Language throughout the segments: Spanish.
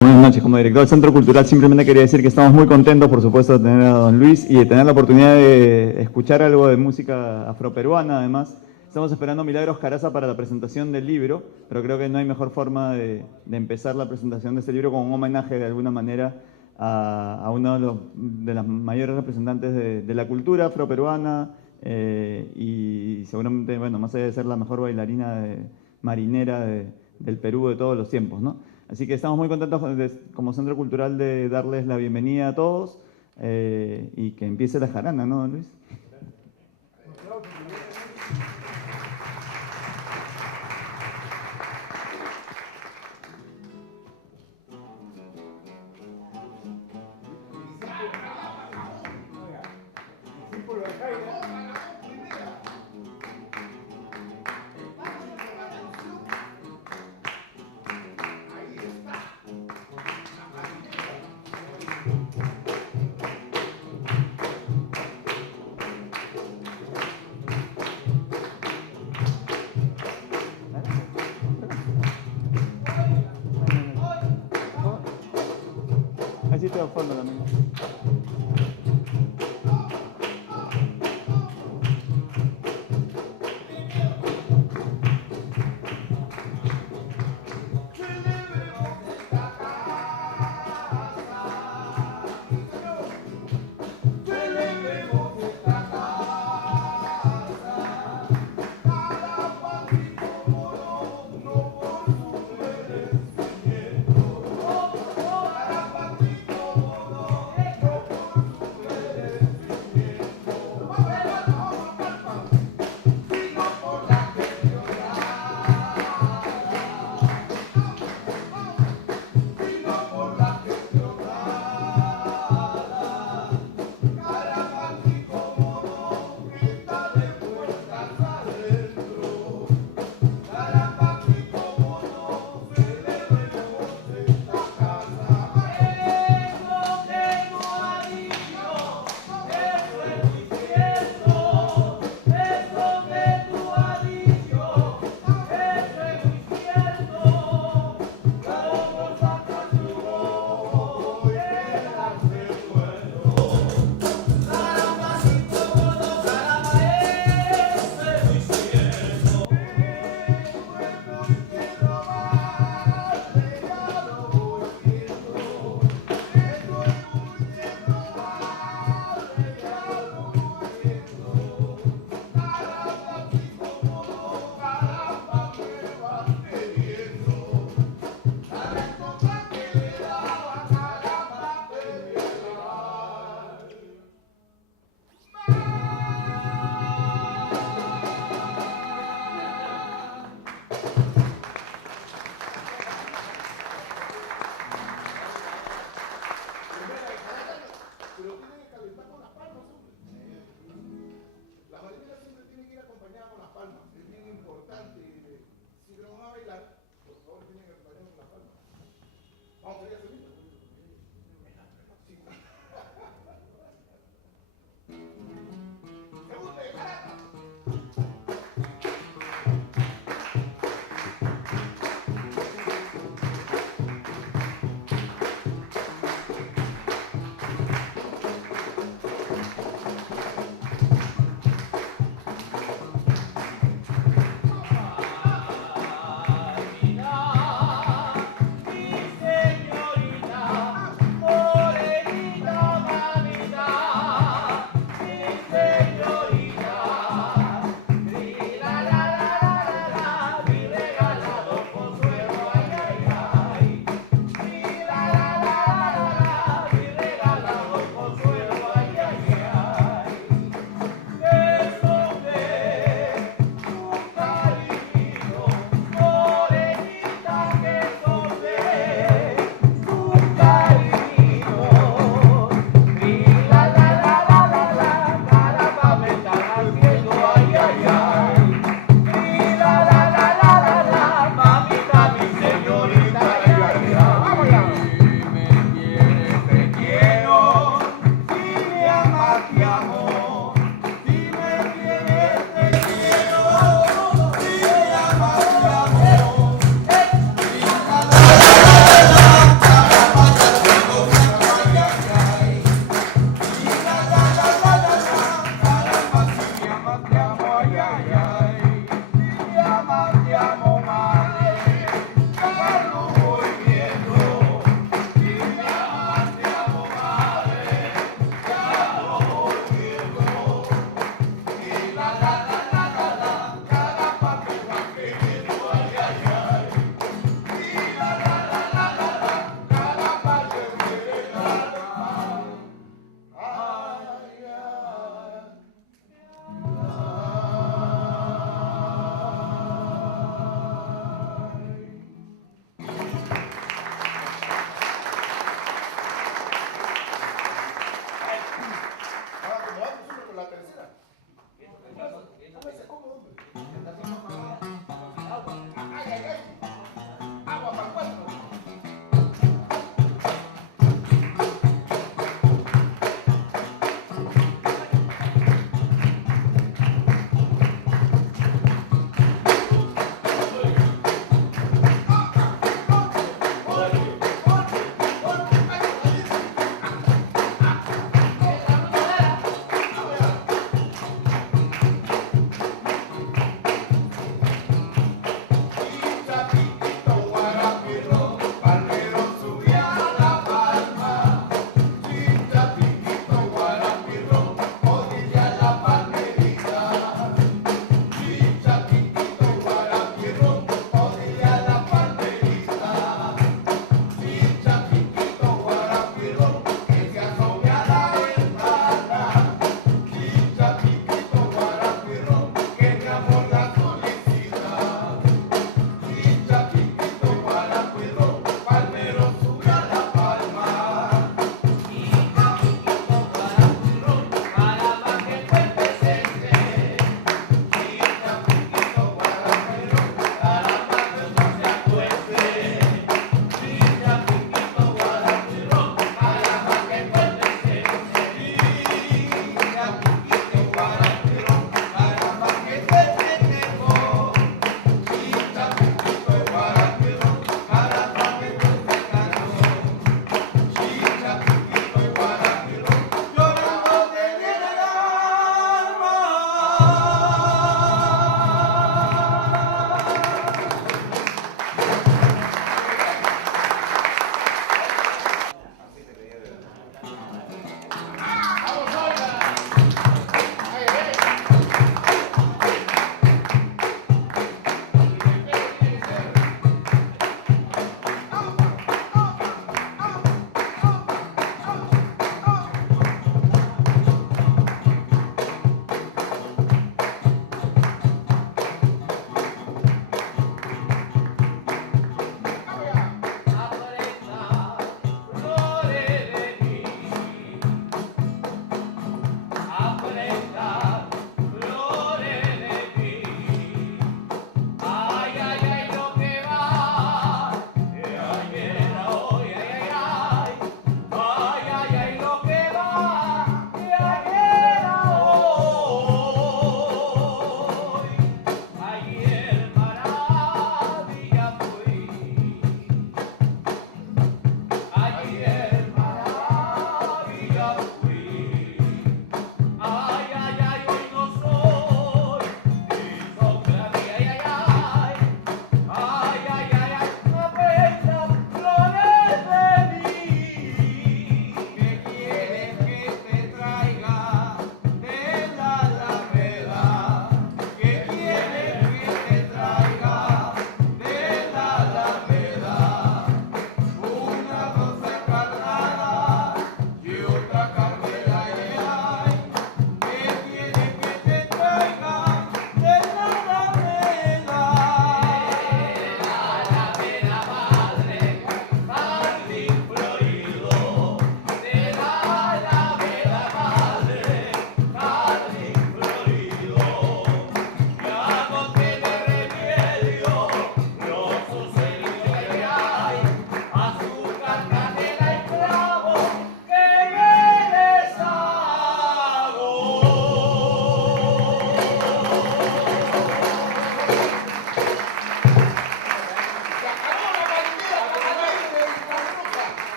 Buenas noches, como director del Centro Cultural simplemente quería decir que estamos muy contentos, por supuesto, de tener a don Luis y de tener la oportunidad de escuchar algo de música afroperuana, además. Estamos esperando a Milagros Caraza para la presentación del libro, pero creo que no hay mejor forma de empezar la presentación de este libro con un homenaje de alguna manera a uno de los mayores representantes de la cultura afroperuana y seguramente, bueno, más allá de ser la mejor bailarina marinera del Perú de todos los tiempos, ¿no? Así que estamos muy contentos como Centro Cultural de darles la bienvenida a todos y que empiece la jarana, ¿no, Luis? Así está el fondo también.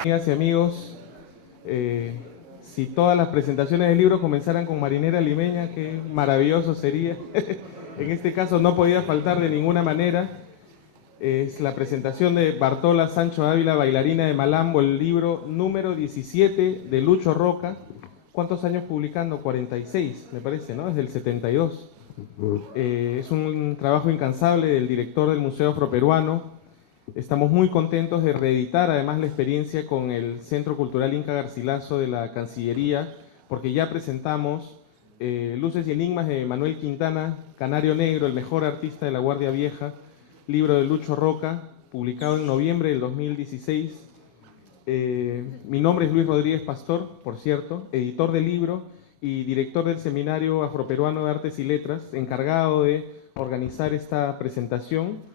Amigas y amigos, si todas las presentaciones del libro comenzaran con Marinera Limeña, qué maravilloso sería. En este caso no podía faltar de ninguna manera. Es la presentación de Bartola Sancho Ávila, bailarina de Malambo, el libro número 17 de Lucho Roca. ¿Cuántos años publicando? 46, me parece, ¿no? Desde el 72. Es un trabajo incansable del director del Museo Afroperuano. Estamos muy contentos de reeditar además la experiencia con el Centro Cultural Inca Garcilaso de la Cancillería, porque ya presentamos Luces y Enigmas de Manuel Quintana, Canario Negro, el mejor artista de la Guardia Vieja, libro de Lucho Roca, publicado en noviembre del 2016. Mi nombre es Luis Rodríguez Pastor, por cierto, editor del libro y director del Seminario Afroperuano de Artes y Letras, encargado de organizar esta presentación.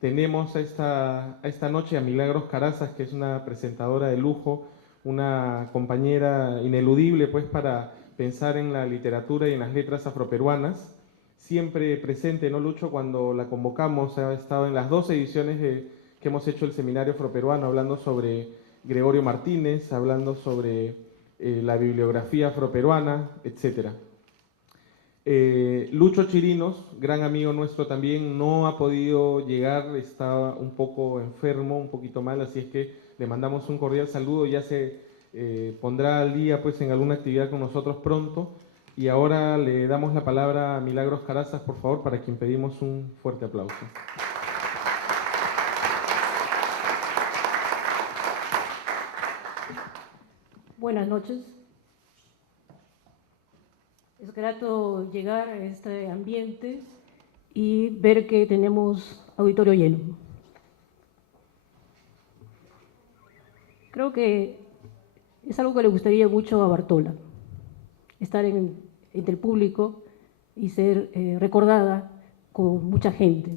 Tenemos a esta noche a Milagros Carazas, que es una presentadora de lujo, una compañera ineludible pues para pensar en la literatura y en las letras afroperuanas. Siempre presente, ¿no, Lucho? Cuando la convocamos, ha estado en las 2 ediciones que hemos hecho el Seminario Afroperuano, hablando sobre Gregorio Martínez, hablando sobre la bibliografía afroperuana, etc. Lucho Chirinos, gran amigo nuestro también, no ha podido llegar, está un poco enfermo, un poquito mal, así es que le mandamos un cordial saludo, ya se pondrá al día pues en alguna actividad con nosotros pronto. Y ahora le damos la palabra a Milagros Carazas, por favor, para quien pedimos un fuerte aplauso. Buenas noches. Es grato llegar a este ambiente y ver que tenemos auditorio lleno. Creo que es algo que le gustaría mucho a Bartola, estar entre el público y ser recordada con mucha gente.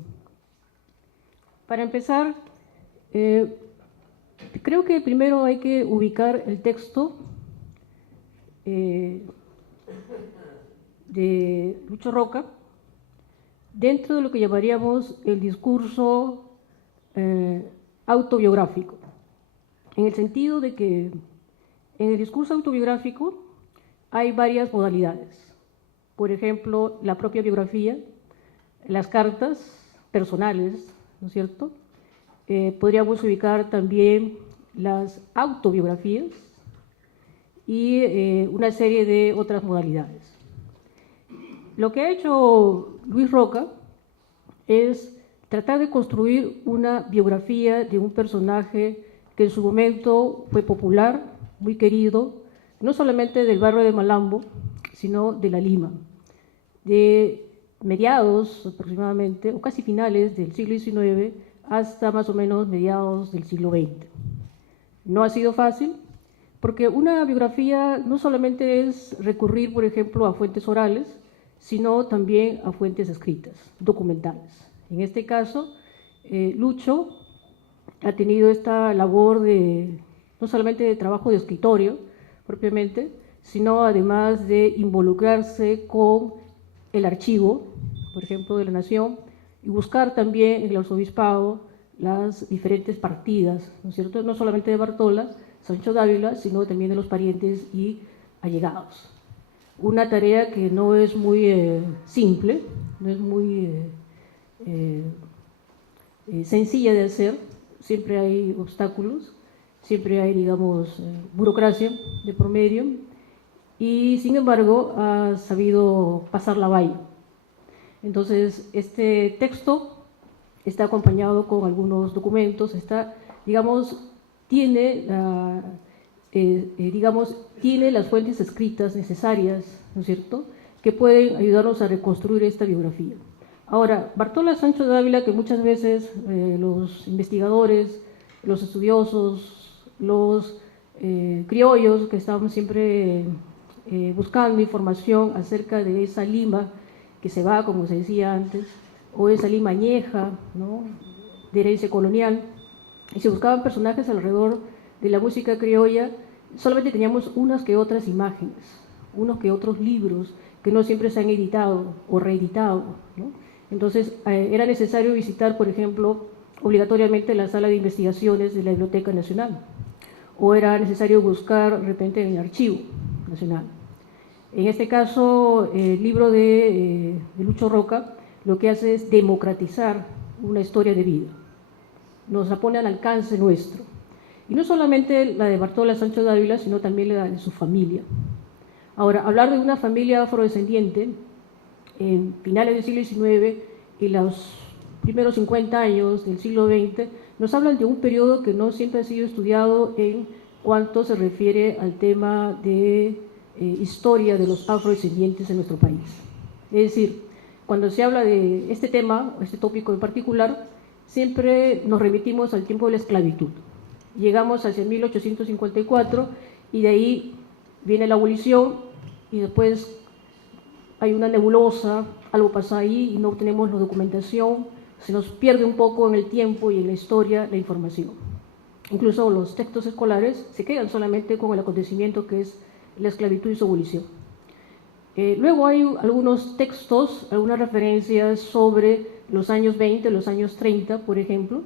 Para empezar, creo que primero hay que ubicar el texto de Lucho Roca dentro de lo que llamaríamos el discurso autobiográfico, en el sentido de que en el discurso autobiográfico hay varias modalidades. Por ejemplo, la propia biografía, las cartas personales, ¿no es cierto? Podríamos ubicar también las autobiografías y una serie de otras modalidades. Lo que ha hecho Luis Roca es tratar de construir una biografía de un personaje que en su momento fue popular, muy querido, no solamente del barrio de Malambo, sino de la Lima, de mediados aproximadamente, o casi finales del siglo XIX, hasta más o menos mediados del siglo XX. No ha sido fácil, porque una biografía no solamente es recurrir, por ejemplo, a fuentes orales, sino también a fuentes escritas, documentales. En este caso, Lucho ha tenido esta labor de, no solamente de trabajo de escritorio propiamente, sino además de involucrarse con el archivo, por ejemplo, de la Nación, y buscar también en el arzobispado las diferentes partidas, ¿no es cierto?, no solamente de Bartola, Sancho Dávila, sino también de los parientes y allegados. Una tarea que no es muy simple, no es muy sencilla de hacer, siempre hay obstáculos, siempre hay, digamos, burocracia de por medio, y sin embargo ha sabido pasar la valla. Entonces, este texto está acompañado con algunos documentos, está, digamos, tiene las fuentes escritas necesarias, ¿no es cierto?, que pueden ayudarnos a reconstruir esta biografía. Ahora, Bartola Sancho Dávila, que muchas veces los investigadores, los estudiosos, los criollos que estaban siempre buscando información acerca de esa Lima que se va, como se decía antes, o esa Lima añeja, ¿no?, de herencia colonial, y se buscaban personajes alrededor de la música criolla, solamente teníamos unas que otras imágenes, unos que otros libros que no siempre se han editado o reeditado, ¿no? Entonces era necesario visitar, por ejemplo, obligatoriamente la sala de investigaciones de la Biblioteca Nacional, o era necesario buscar de repente en el Archivo Nacional. En este caso, el libro de Lucho Roca lo que hace es democratizar una historia de vida, nos la pone al alcance nuestro. Y no solamente la de Bartola Sancho Dávila, sino también la de su familia. Ahora, hablar de una familia afrodescendiente en finales del siglo XIX y los primeros 50 años del siglo XX nos hablan de un periodo que no siempre ha sido estudiado en cuanto se refiere al tema de historia de los afrodescendientes en nuestro país. Es decir, cuando se habla de este tema, este tópico en particular, siempre nos remitimos al tiempo de la esclavitud. Llegamos hacia 1854 y de ahí viene la abolición y después hay una nebulosa, algo pasa ahí y no tenemos la documentación, se nos pierde un poco en el tiempo y en la historia la información. Incluso los textos escolares se quedan solamente con el acontecimiento que es la esclavitud y su abolición. Luego hay algunos textos, algunas referencias sobre los años 20, los años 30, por ejemplo,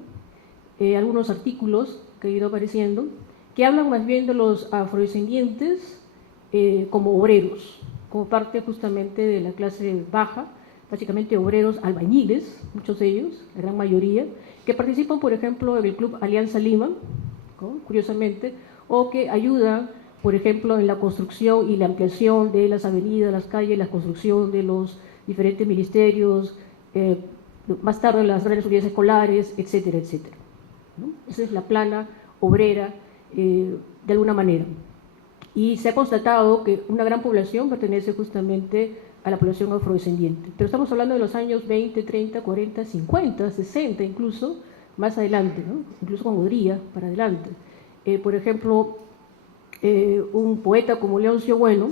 algunos artículos que han ido apareciendo, que hablan más bien de los afrodescendientes como obreros, como parte justamente de la clase baja, básicamente obreros albañiles, muchos de ellos, la gran mayoría, que participan, por ejemplo, en el Club Alianza Lima, ¿no?, curiosamente, o que ayudan, por ejemplo, en la construcción y la ampliación de las avenidas, las calles, la construcción de los diferentes ministerios, más tarde las grandes unidades escolares, etcétera, etcétera, ¿no? Esa es la plana obrera, de alguna manera. Y se ha constatado que una gran población pertenece justamente a la población afrodescendiente. Pero estamos hablando de los años 20, 30, 40, 50, 60 incluso, más adelante, ¿no?, incluso con Odría para adelante. Por ejemplo, un poeta como Leoncio Bueno,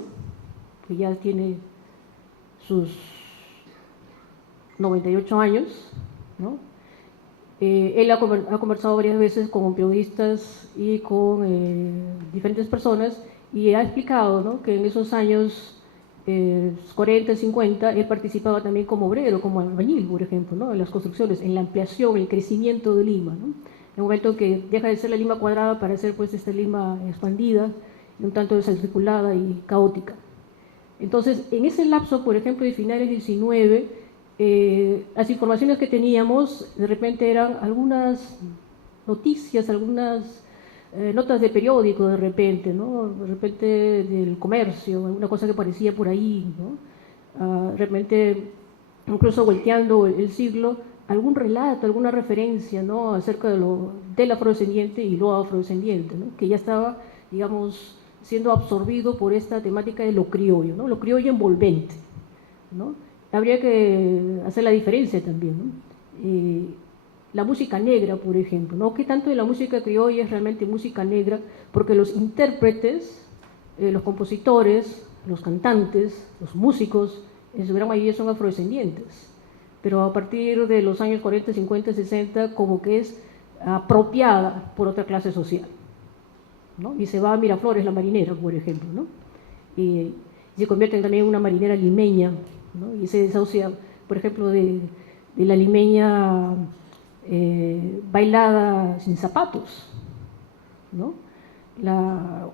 que ya tiene sus 98 años, ¿no? Él ha conversado varias veces con periodistas y con diferentes personas y ha explicado, ¿no?, que en esos años 40, 50, él participaba también como obrero, como albañil, por ejemplo, ¿no?, en las construcciones, en la ampliación, el crecimiento de Lima, ¿no?, en el momento que deja de ser la Lima cuadrada para ser pues esta Lima expandida, un tanto desarticulada y caótica. Entonces, en ese lapso, por ejemplo, de finales del 19, las informaciones que teníamos de repente eran algunas noticias, algunas notas de periódico de repente, ¿no?, de repente del comercio, alguna cosa que parecía por ahí, ¿no?, de repente incluso volteando el siglo, algún relato, alguna referencia, ¿no?, acerca del afrodescendiente y lo afrodescendiente, ¿no?, que ya estaba, digamos, siendo absorbido por esta temática de lo criollo, ¿no?, lo criollo envolvente, ¿no? Habría que hacer la diferencia también, ¿no? La música negra, por ejemplo, ¿no? ¿Qué tanto de la música criolla es realmente música negra? Porque los intérpretes, los compositores, los cantantes, los músicos, en su gran mayoría son afrodescendientes. Pero a partir de los años 40, 50, 60, como que es apropiada por otra clase social, ¿no? Y se va a Miraflores, la marinera, por ejemplo, ¿no? Y se convierte también en una marinera limeña, ¿no? Y se desahucia, por ejemplo, de la limeña bailada sin zapatos, ¿no?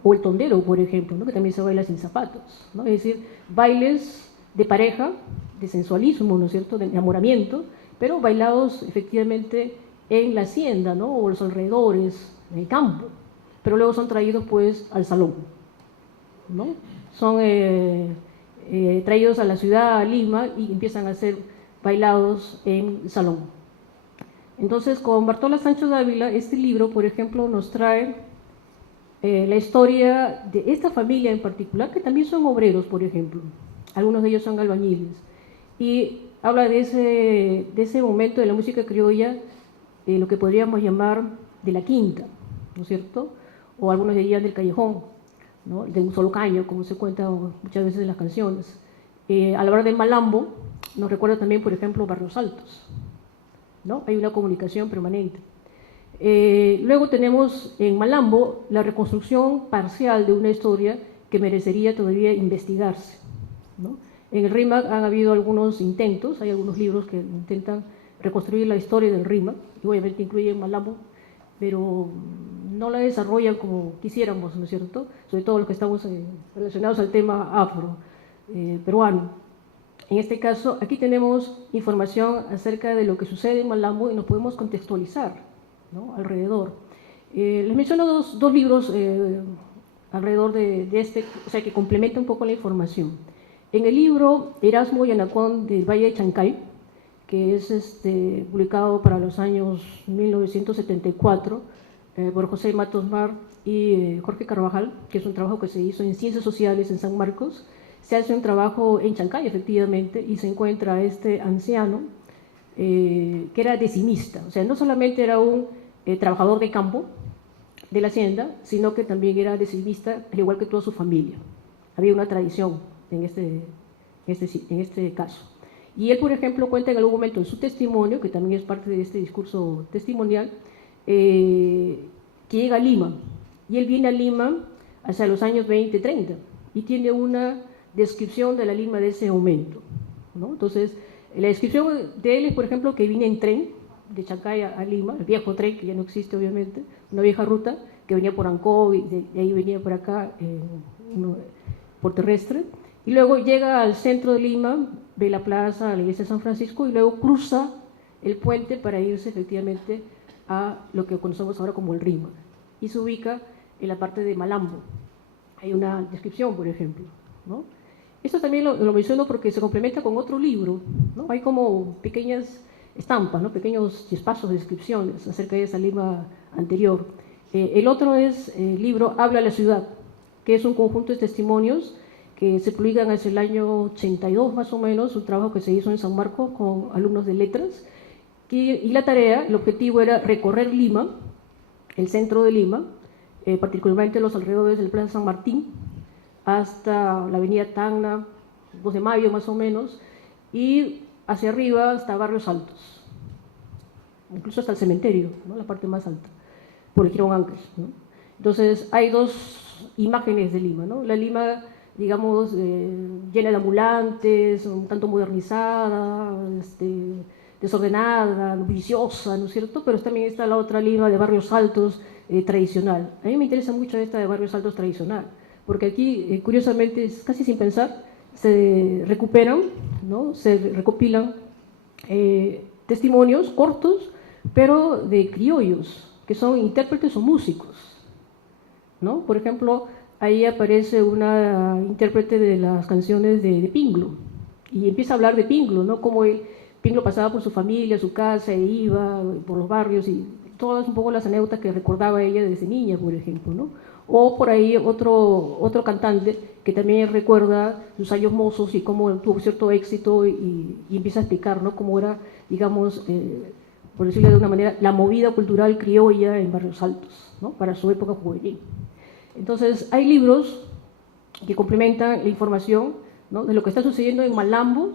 O el tondero, por ejemplo, ¿no?, que también se baila sin zapatos, ¿no? Es decir, bailes de pareja, de sensualismo, ¿no es cierto?, de enamoramiento, pero bailados efectivamente en la hacienda, ¿no?, o los alrededores, en el campo, pero luego son traídos pues al salón, ¿no? Son traídos a la ciudad, a Lima, y empiezan a ser bailados en salón. Entonces, con Bartola Sancho Dávila, este libro, por ejemplo, nos trae la historia de esta familia en particular, que también son obreros, por ejemplo. Algunos de ellos son albañiles. Y habla de ese momento de la música criolla, lo que podríamos llamar de la quinta, ¿no es cierto? O algunos dirían del callejón, ¿no?, de un solo caño, como se cuenta muchas veces en las canciones. Al hablar del malambo, nos recuerda también, por ejemplo, Barrios Altos, ¿no? Hay una comunicación permanente. Luego tenemos en Malambo la reconstrucción parcial de una historia que merecería todavía investigarse, ¿no? En el RIMAC han habido algunos intentos, hay algunos libros que intentan reconstruir la historia del RIMAC, y obviamente incluyen Malambo, pero no la desarrollan como quisiéramos, ¿no es cierto?, sobre todo los que estamos relacionados al tema afro, peruano. En este caso, aquí tenemos información acerca de lo que sucede en Malambo y nos podemos contextualizar, ¿no?, alrededor. Les menciono dos libros alrededor de este, o sea, que complementan un poco la información. En el libro Erasmo y Anacón del Valle de Chancay, que es publicado para los años 1974 por José Matos Mar y Jorge Carvajal, que es un trabajo que se hizo en Ciencias Sociales en San Marcos. Se hace un trabajo en Chancay, efectivamente, y se encuentra este anciano que era decimista, o sea, no solamente era un trabajador de campo de la hacienda, sino que también era decimista, al igual que toda su familia. Había una tradición en este caso. Y él, por ejemplo, cuenta en algún momento en su testimonio, que también es parte de este discurso testimonial, que llega a Lima, y él viene a Lima hacia los años 20, 30, y tiene una descripción de la Lima de ese momento, ¿no? Entonces, la descripción de él es, por ejemplo, que viene en tren de Chancay a Lima, el viejo tren, que ya no existe obviamente, una vieja ruta que venía por Ancó y de ahí venía por acá, por terrestre, y luego llega al centro de Lima, ve la plaza, la iglesia de San Francisco, y luego cruza el puente para irse efectivamente a lo que conocemos ahora como el Rímac, y se ubica en la parte de Malambo. Hay una descripción, por ejemplo, ¿no? Esto también lo menciono porque se complementa con otro libro, ¿no? Hay como pequeñas estampas, ¿no? Pequeños chispazos de descripciones acerca de esa Lima anterior. El otro es el libro Habla la ciudad, que es un conjunto de testimonios que se publican hacia el año 82 más o menos, un trabajo que se hizo en San Marcos con alumnos de letras, y la tarea, el objetivo era recorrer Lima, el centro de Lima, particularmente los alrededores del Plaza San Martín, hasta la avenida Tacna, 2 de Mayo más o menos, y hacia arriba hasta Barrios Altos, incluso hasta el cementerio, ¿no? La parte más alta, por el Girón Ancash, ¿no? Entonces hay dos imágenes de Lima, ¿no? La Lima, digamos, llena de ambulantes, un tanto modernizada, desordenada, viciosa, ¿no es cierto? Pero también está la otra Lima de Barrios Altos tradicional. A mí me interesa mucho esta de Barrios Altos tradicional, porque aquí, curiosamente, casi sin pensar, se recuperan, ¿no? Se recopilan testimonios cortos, pero de criollos, que son intérpretes o músicos, ¿no? Por ejemplo, ahí aparece una intérprete de las canciones de Pinglo, y empieza a hablar de Pinglo, ¿no? Cómo Pinglo pasaba por su familia, su casa, e iba por los barrios, y todas un poco las anécdotas que recordaba ella desde niña, por ejemplo, ¿no? O por ahí otro cantante que también recuerda sus años mozos y cómo tuvo cierto éxito, y empieza a explicar, ¿no? Cómo era, digamos, por decirlo de una manera, la movida cultural criolla en Barrios Altos, ¿no? Para su época juvenil. Entonces, hay libros que complementan la información, ¿no? De lo que está sucediendo en Malambo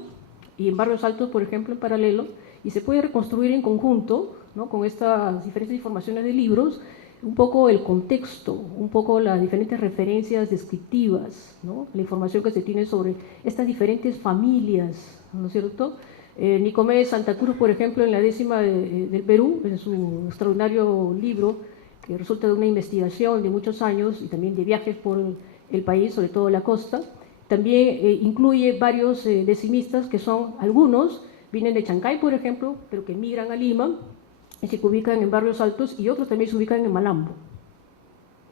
y en Barrios Altos, por ejemplo, en paralelo, y se puede reconstruir en conjunto, ¿no? Con estas diferentes informaciones de libros, un poco el contexto, un poco las diferentes referencias descriptivas, ¿no? La información que se tiene sobre estas diferentes familias, ¿no es cierto? Nicomedes Santa Cruz, por ejemplo, en la 10ª del Perú, en su extraordinario libro, que resulta de una investigación de muchos años y también de viajes por el país, sobre todo la costa, también incluye varios decimistas que son, algunos vienen de Chancay, por ejemplo, pero que migran a Lima y se ubican en Barrios Altos, y otros también se ubican en Malambo,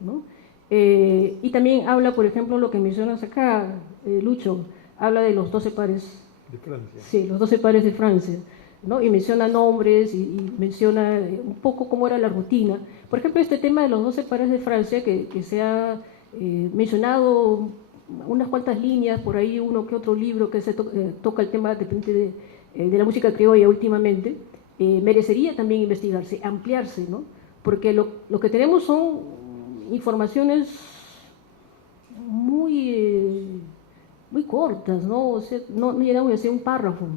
¿no? Y también habla, por ejemplo, lo que mencionas acá, Lucho, habla de los 12 pares de Francia. Sí, los 12 pares de Francia, ¿no? Y menciona nombres y menciona un poco cómo era la rutina. Por ejemplo, este tema de los 12 pares de Francia, que se ha mencionado unas cuantas líneas, por ahí uno que otro libro que se toca el tema de la música criolla últimamente, merecería también investigarse, ampliarse, ¿no? Porque lo que tenemos son informaciones muy cortas, ¿no? O sea, no llegamos a hacer un párrafo.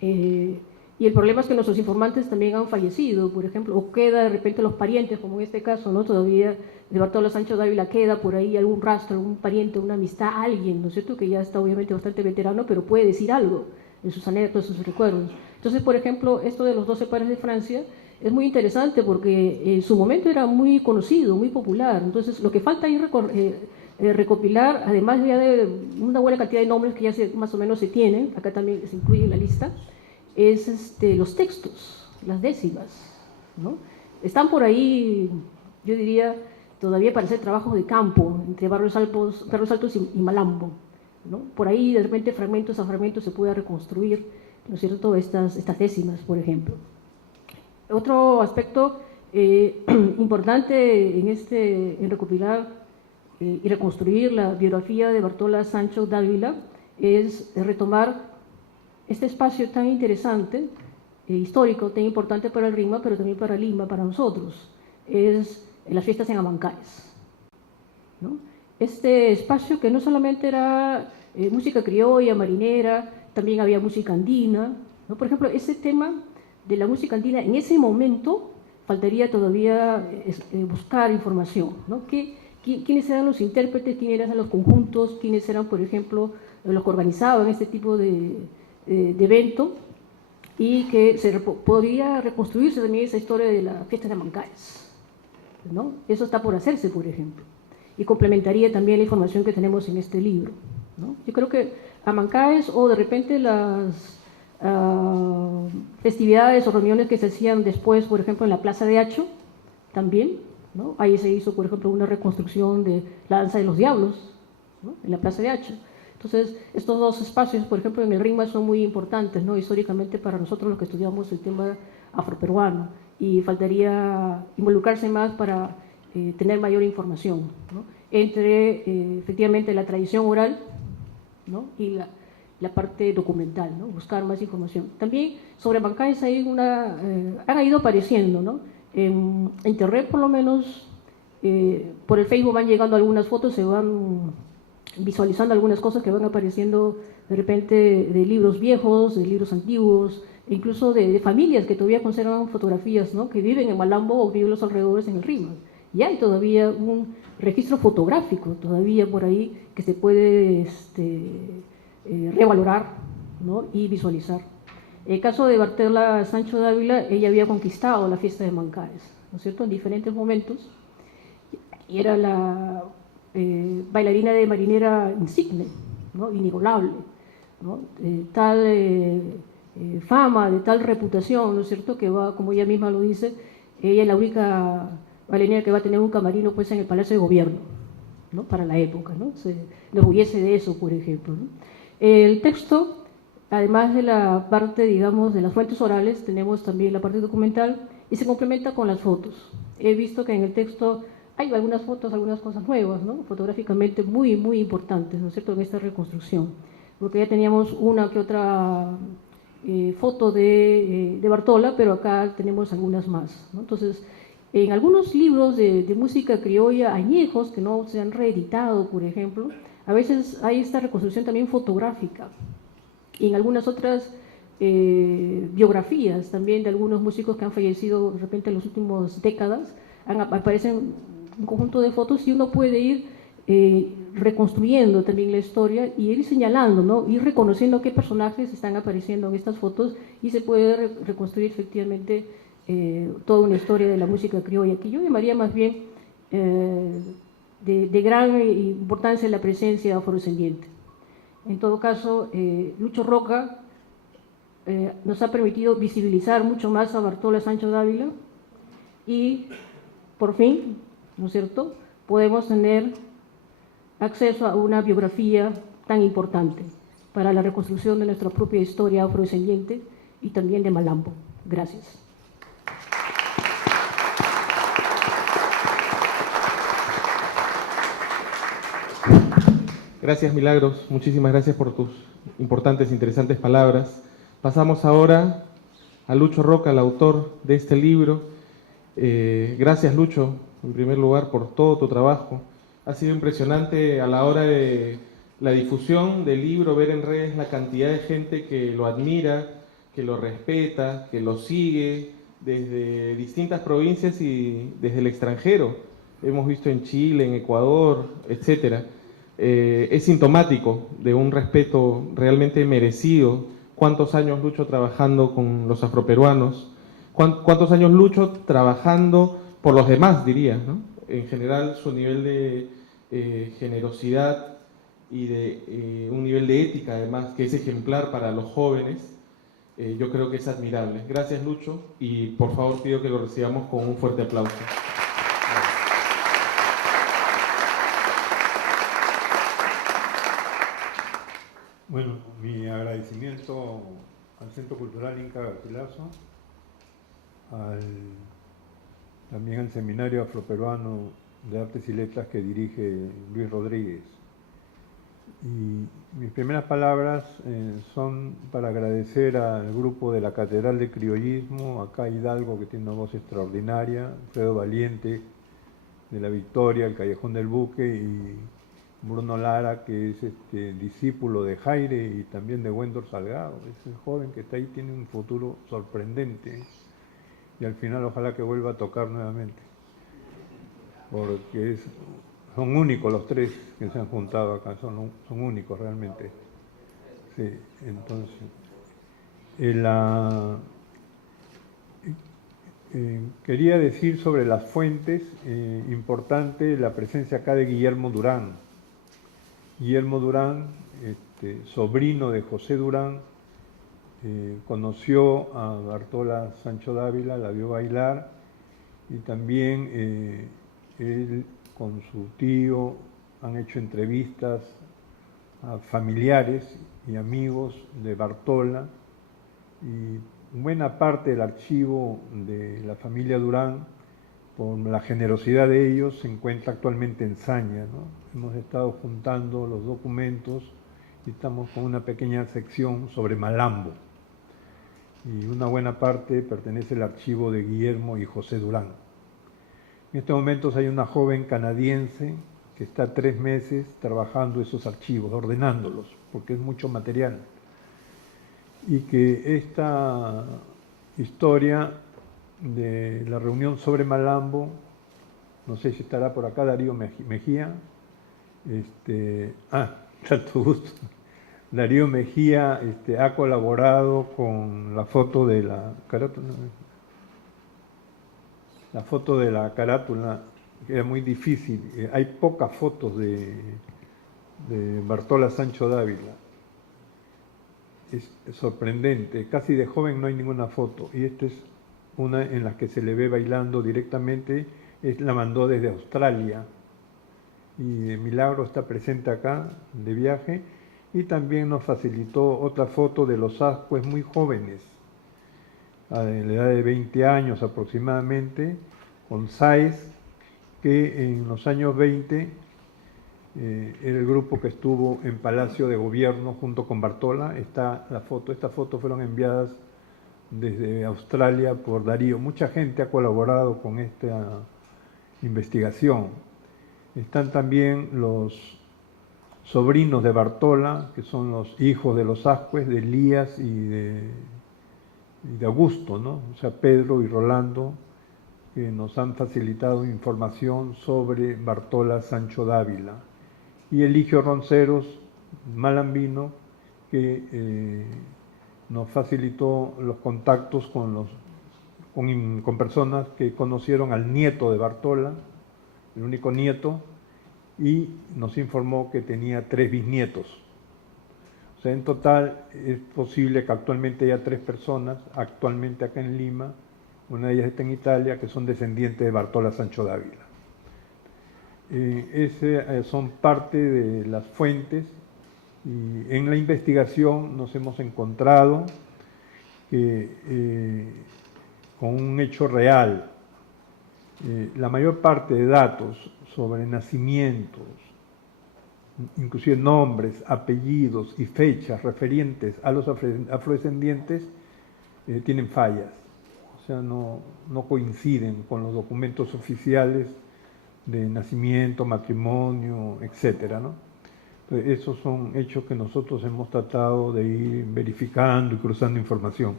Y el problema es que nuestros informantes también han fallecido, por ejemplo, o queda de repente los parientes, como en este caso, ¿no? Todavía de Bartolo Sancho Dávila queda por ahí algún rastro, algún pariente, una amistad, alguien, ¿no es cierto?, que ya está obviamente bastante veterano, pero puede decir algo en sus anécdotas, en sus recuerdos. Entonces, por ejemplo, esto de los 12 pares de Francia es muy interesante porque en su momento era muy conocido, muy popular. Entonces, lo que falta es recopilar, además ya de una buena cantidad de nombres que ya más o menos se tienen, acá también se incluye en la lista, es los textos, las décimas, ¿no? Están por ahí, yo diría, todavía para hacer trabajos de campo entre Barrios Altos y Malambo, ¿no? Por ahí de repente fragmentos a fragmentos se puede reconstruir, ¿no es cierto?, estas décimas, por ejemplo. Otro aspecto importante en recopilar y reconstruir la biografía de Bartola Sancho Dávila es retomar este espacio tan interesante, histórico, tan importante para el Rímac, pero también para Lima, para nosotros, es las fiestas en Abancáes, ¿no? Este espacio que no solamente era música criolla, marinera, también había música andina, ¿no? Por ejemplo, ese tema de la música andina, en ese momento faltaría todavía buscar información, ¿no? ¿Quiénes eran los intérpretes? ¿Quiénes eran los conjuntos? ¿Quiénes eran, por ejemplo, los que organizaban este tipo de evento? Y que podría reconstruirse también esa historia de la fiesta de Abancáes, ¿no? Eso está por hacerse, por ejemplo. y complementaría también la información que tenemos en este libro, ¿no? Yo creo que Amancaes o de repente las festividades o reuniones que se hacían después, por ejemplo, en la Plaza de Hacho, también, ¿no? Ahí se hizo, por ejemplo, una reconstrucción de la Danza de los Diablos, ¿no? En la Plaza de Hacho. Entonces, estos dos espacios, por ejemplo, en el RIMA son muy importantes, ¿no? Históricamente para nosotros los que estudiamos el tema afroperuano, y faltaría involucrarse más para tener mayor información, ¿no? Entre efectivamente la tradición oral, ¿no? Y la parte documental, ¿no? Buscar más información. También sobre Amancaes hay han ido apareciendo, ¿no? En internet por lo menos, por el Facebook van llegando algunas fotos, se van visualizando algunas cosas que van apareciendo de repente de libros viejos, de libros antiguos, e incluso de familias que todavía conservan fotografías, ¿no? Que viven en Malambo o viven los alrededores en el Rímac. Y hay todavía un registro fotográfico todavía por ahí que se puede revalorar, ¿no? Y visualizar. En el caso de Bartela Sancho Dávila, ella había conquistado la fiesta de Amancaes, ¿no es cierto?, en diferentes momentos, y era la bailarina de marinera insigne, ¿no? Inigualable, ¿no? Tal fama, de tal reputación, ¿no es cierto?, que va, como ella misma lo dice, ella es la única bailarina que va a tener un camarino pues en el Palacio de Gobierno, ¿no? Para la época, ¿no? Se enorgullece de eso, por ejemplo, ¿no? El texto, además de la parte, digamos, de las fuentes orales, tenemos también la parte documental y se complementa con las fotos. He visto que en el texto hay algunas fotos, algunas cosas nuevas, ¿no? Fotográficamente muy, muy importantes, ¿no es cierto?, en esta reconstrucción, porque ya teníamos una que otra foto de Bartola, pero acá tenemos algunas más, ¿no? Entonces, en algunos libros de música criolla añejos que no se han reeditado, por ejemplo, a veces hay esta reconstrucción también fotográfica. Y en algunas otras biografías también de algunos músicos que han fallecido de repente en las últimas décadas, aparecen un conjunto de fotos y uno puede ir reconstruyendo también la historia y ir señalando, ¿no? Ir reconociendo qué personajes están apareciendo en estas fotos y se puede reconstruir efectivamente toda una historia de la música criolla, que yo llamaría más bien de gran importancia la presencia afrodescendiente. En todo caso, Lucho Roca nos ha permitido visibilizar mucho más a Bartola Sancho Dávila y por fin, ¿no es cierto?, podemos tener acceso a una biografía tan importante para la reconstrucción de nuestra propia historia afrodescendiente y también de Malambo. Gracias. Gracias, Milagros. Muchísimas gracias por tus importantes e interesantes palabras. Pasamos ahora a Lucho Roca, el autor de este libro. Gracias, Lucho, en primer lugar, por todo tu trabajo. Ha sido impresionante a la hora de la difusión del libro, ver en redes la cantidad de gente que lo admira, que lo respeta, que lo sigue desde distintas provincias y desde el extranjero. Hemos visto en Chile, en Ecuador, etcétera. Es sintomático de un respeto realmente merecido. ¿Cuántos años Lucho trabajando con los afroperuanos? ¿Cuántos años Lucho trabajando por los demás, diría, ¿no? En general, su nivel de generosidad y de un nivel de ética, además, que es ejemplar para los jóvenes, yo creo que es admirable. Gracias, Lucho, y por favor pido que lo recibamos con un fuerte aplauso. Bueno, mi agradecimiento al Centro Cultural Inca Garcilaso, también al Seminario Afroperuano de Artes y Letras que dirige Luis Rodríguez. Y mis primeras palabras son para agradecer al grupo de la Catedral de Criollismo, acá Hidalgo, que tiene una voz extraordinaria, Alfredo Valiente, de La Victoria, el Callejón del Buque, y Bruno Lara, que es discípulo de Jaire y también de Wendor Salgado. Ese joven que está ahí tiene un futuro sorprendente y al final ojalá que vuelva a tocar nuevamente, porque son únicos los tres que se han juntado acá, son únicos realmente. Sí, entonces, Quería decir sobre las fuentes, importante la presencia acá de Guillermo Durán. Guillermo Durán, sobrino de José Durán, conoció a Bartola Sancho Dávila, la vio bailar, y también él con su tío han hecho entrevistas a familiares y amigos de Bartola, y buena parte del archivo de la familia Durán, por la generosidad de ellos, se encuentra actualmente en Saña, ¿no? Hemos estado juntando los documentos y estamos con una pequeña sección sobre Malambo, y una buena parte pertenece al archivo de Guillermo y José Durán. En estos momentos hay una joven canadiense que está 3 meses trabajando esos archivos, ordenándolos, porque es mucho material. Y que esta historia de la reunión sobre Malambo, no sé si estará por acá Darío Mejía, tanto gusto. Darío Mejía ha colaborado con la foto de la carátula, que era muy difícil. Hay pocas fotos de Bartola Sancho Dávila. Es sorprendente, casi de joven no hay ninguna foto, y esta es una en la que se le ve bailando directamente, la mandó desde Australia, y de milagro está presente acá de viaje, y también nos facilitó otra foto de los ascues muy jóvenes, a la edad de 20 años aproximadamente, con Sáez, que en los años 20 era el grupo que estuvo en Palacio de Gobierno junto con Bartola. Está la foto, estas fotos fueron enviadas desde Australia por Darío. Mucha gente ha colaborado con esta investigación. Están también los sobrinos de Bartola, que son los hijos de los ascues, de Elías y de Augusto, ¿no? O sea, Pedro y Rolando, que nos han facilitado información sobre Bartola Sancho Dávila. Y Eligio Ronceros, malambino, que nos facilitó los contactos con personas que conocieron al nieto de Bartola, el único nieto, y nos informó que tenía 3 bisnietos. O sea, en total es posible que actualmente haya 3 personas, actualmente acá en Lima, una de ellas está en Italia, que son descendientes de Bartola Sancho Dávila. Son parte de las fuentes, y en la investigación nos hemos encontrado que, con un hecho real. La mayor parte de datos sobre nacimientos, inclusive nombres, apellidos y fechas referentes a los afrodescendientes, tienen fallas, o sea, no coinciden con los documentos oficiales de nacimiento, matrimonio, etcétera, ¿no? Entonces, esos son hechos que nosotros hemos tratado de ir verificando y cruzando información.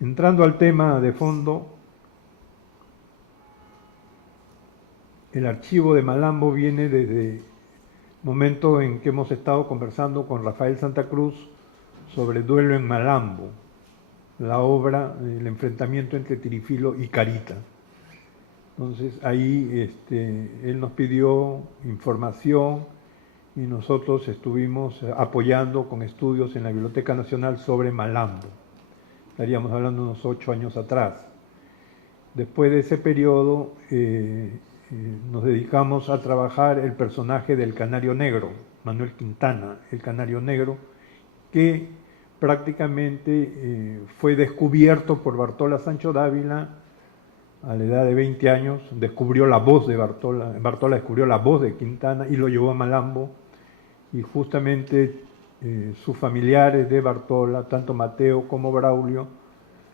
Entrando al tema de fondo, el archivo de Malambo viene desde el momento en que hemos estado conversando con Rafael Santa Cruz sobre Duelo en Malambo, la obra, el enfrentamiento entre Tirifilo y Carita. Entonces ahí él nos pidió información y nosotros estuvimos apoyando con estudios en la Biblioteca Nacional sobre Malambo. Estaríamos hablando de unos 8 años atrás. Después de ese periodo nos dedicamos a trabajar el personaje del Canario Negro, Manuel Quintana, el Canario Negro, que prácticamente fue descubierto por Bartola Sancho Dávila a la edad de 20 años, descubrió la voz de Bartola descubrió la voz de Quintana y lo llevó a Malambo, y justamente sus familiares de Bartola, tanto Mateo como Braulio,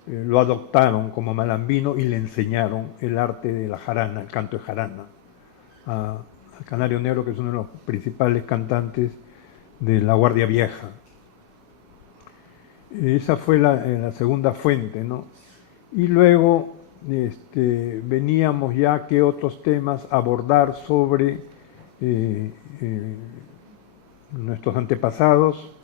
lo adoptaron como malambino y le enseñaron el arte de la jarana, el canto de jarana, al Canario Negro, que es uno de los principales cantantes de la Guardia Vieja. Esa fue la segunda fuente, ¿no? Y luego veníamos ya que otros temas abordar sobre nuestros antepasados,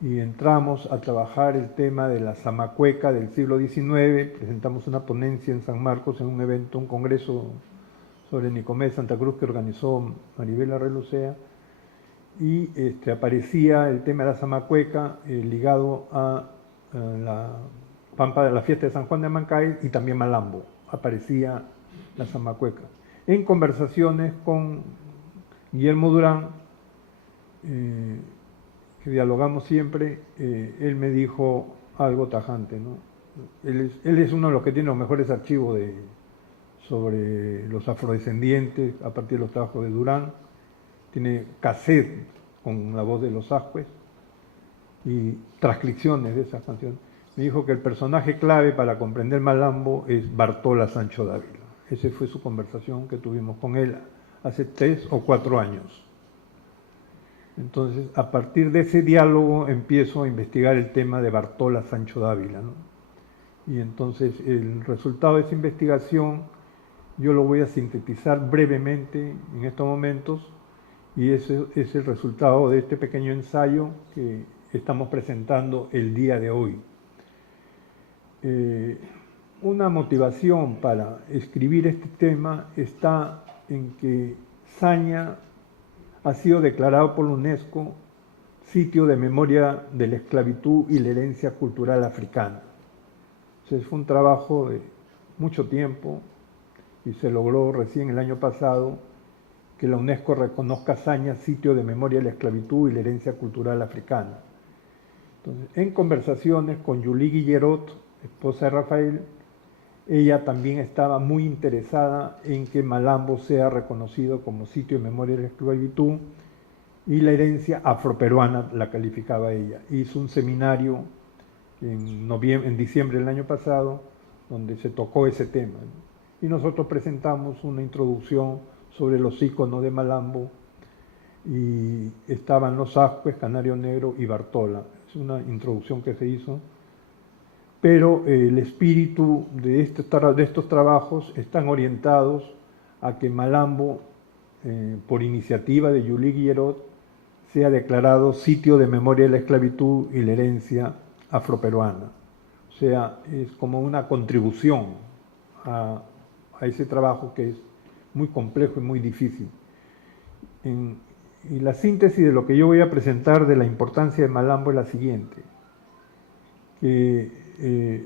y entramos a trabajar el tema de la zamacueca del siglo XIX. Presentamos una ponencia en San Marcos en un evento, un congreso sobre Nicomé de Santa Cruz que organizó Maribela Relucea, y aparecía el tema de la zamacueca ligado a la fiesta de San Juan de Amancay y también Malambo, aparecía la zamacueca. En conversaciones con Guillermo Durán, que dialogamos siempre, él me dijo algo tajante, ¿no? Él es uno de los que tiene los mejores archivos sobre los afrodescendientes a partir de los trabajos de Durán. Tiene cassette con la voz de los Ascuez y transcripciones de esas canciones. Me dijo que el personaje clave para comprender Malambo es Bartola Sancho Dávila. Esa fue su conversación que tuvimos con él hace 3 o 4 años. Entonces, a partir de ese diálogo empiezo a investigar el tema de Bartola Sancho Dávila, ¿no? Y entonces el resultado de esa investigación yo lo voy a sintetizar brevemente en estos momentos, y ese es el resultado de este pequeño ensayo que estamos presentando el día de hoy. Una motivación para escribir este tema está en que Saña ha sido declarado por la UNESCO sitio de memoria de la esclavitud y la herencia cultural africana. Entonces fue un trabajo de mucho tiempo y se logró recién el año pasado que la UNESCO reconozca a Saña sitio de memoria de la esclavitud y la herencia cultural africana. Entonces, en conversaciones con Julie Guillerot, esposa de Rafael, ella también estaba muy interesada en que Malambo sea reconocido como sitio de memoria de la esclavitud y la herencia afroperuana, la calificaba ella. Hizo un seminario en diciembre del año pasado donde se tocó ese tema, ¿no? Y nosotros presentamos una introducción sobre los íconos de Malambo, y estaban los Ascuez, Canario Negro y Bartola. Es una introducción que se hizo, pero el espíritu de estos trabajos están orientados a que Malambo, por iniciativa de Julie Guillerot, sea declarado sitio de memoria de la esclavitud y la herencia afroperuana. O sea, es como una contribución a ese trabajo que es muy complejo y muy difícil. Y la síntesis de lo que yo voy a presentar de la importancia de Malambo es la siguiente, que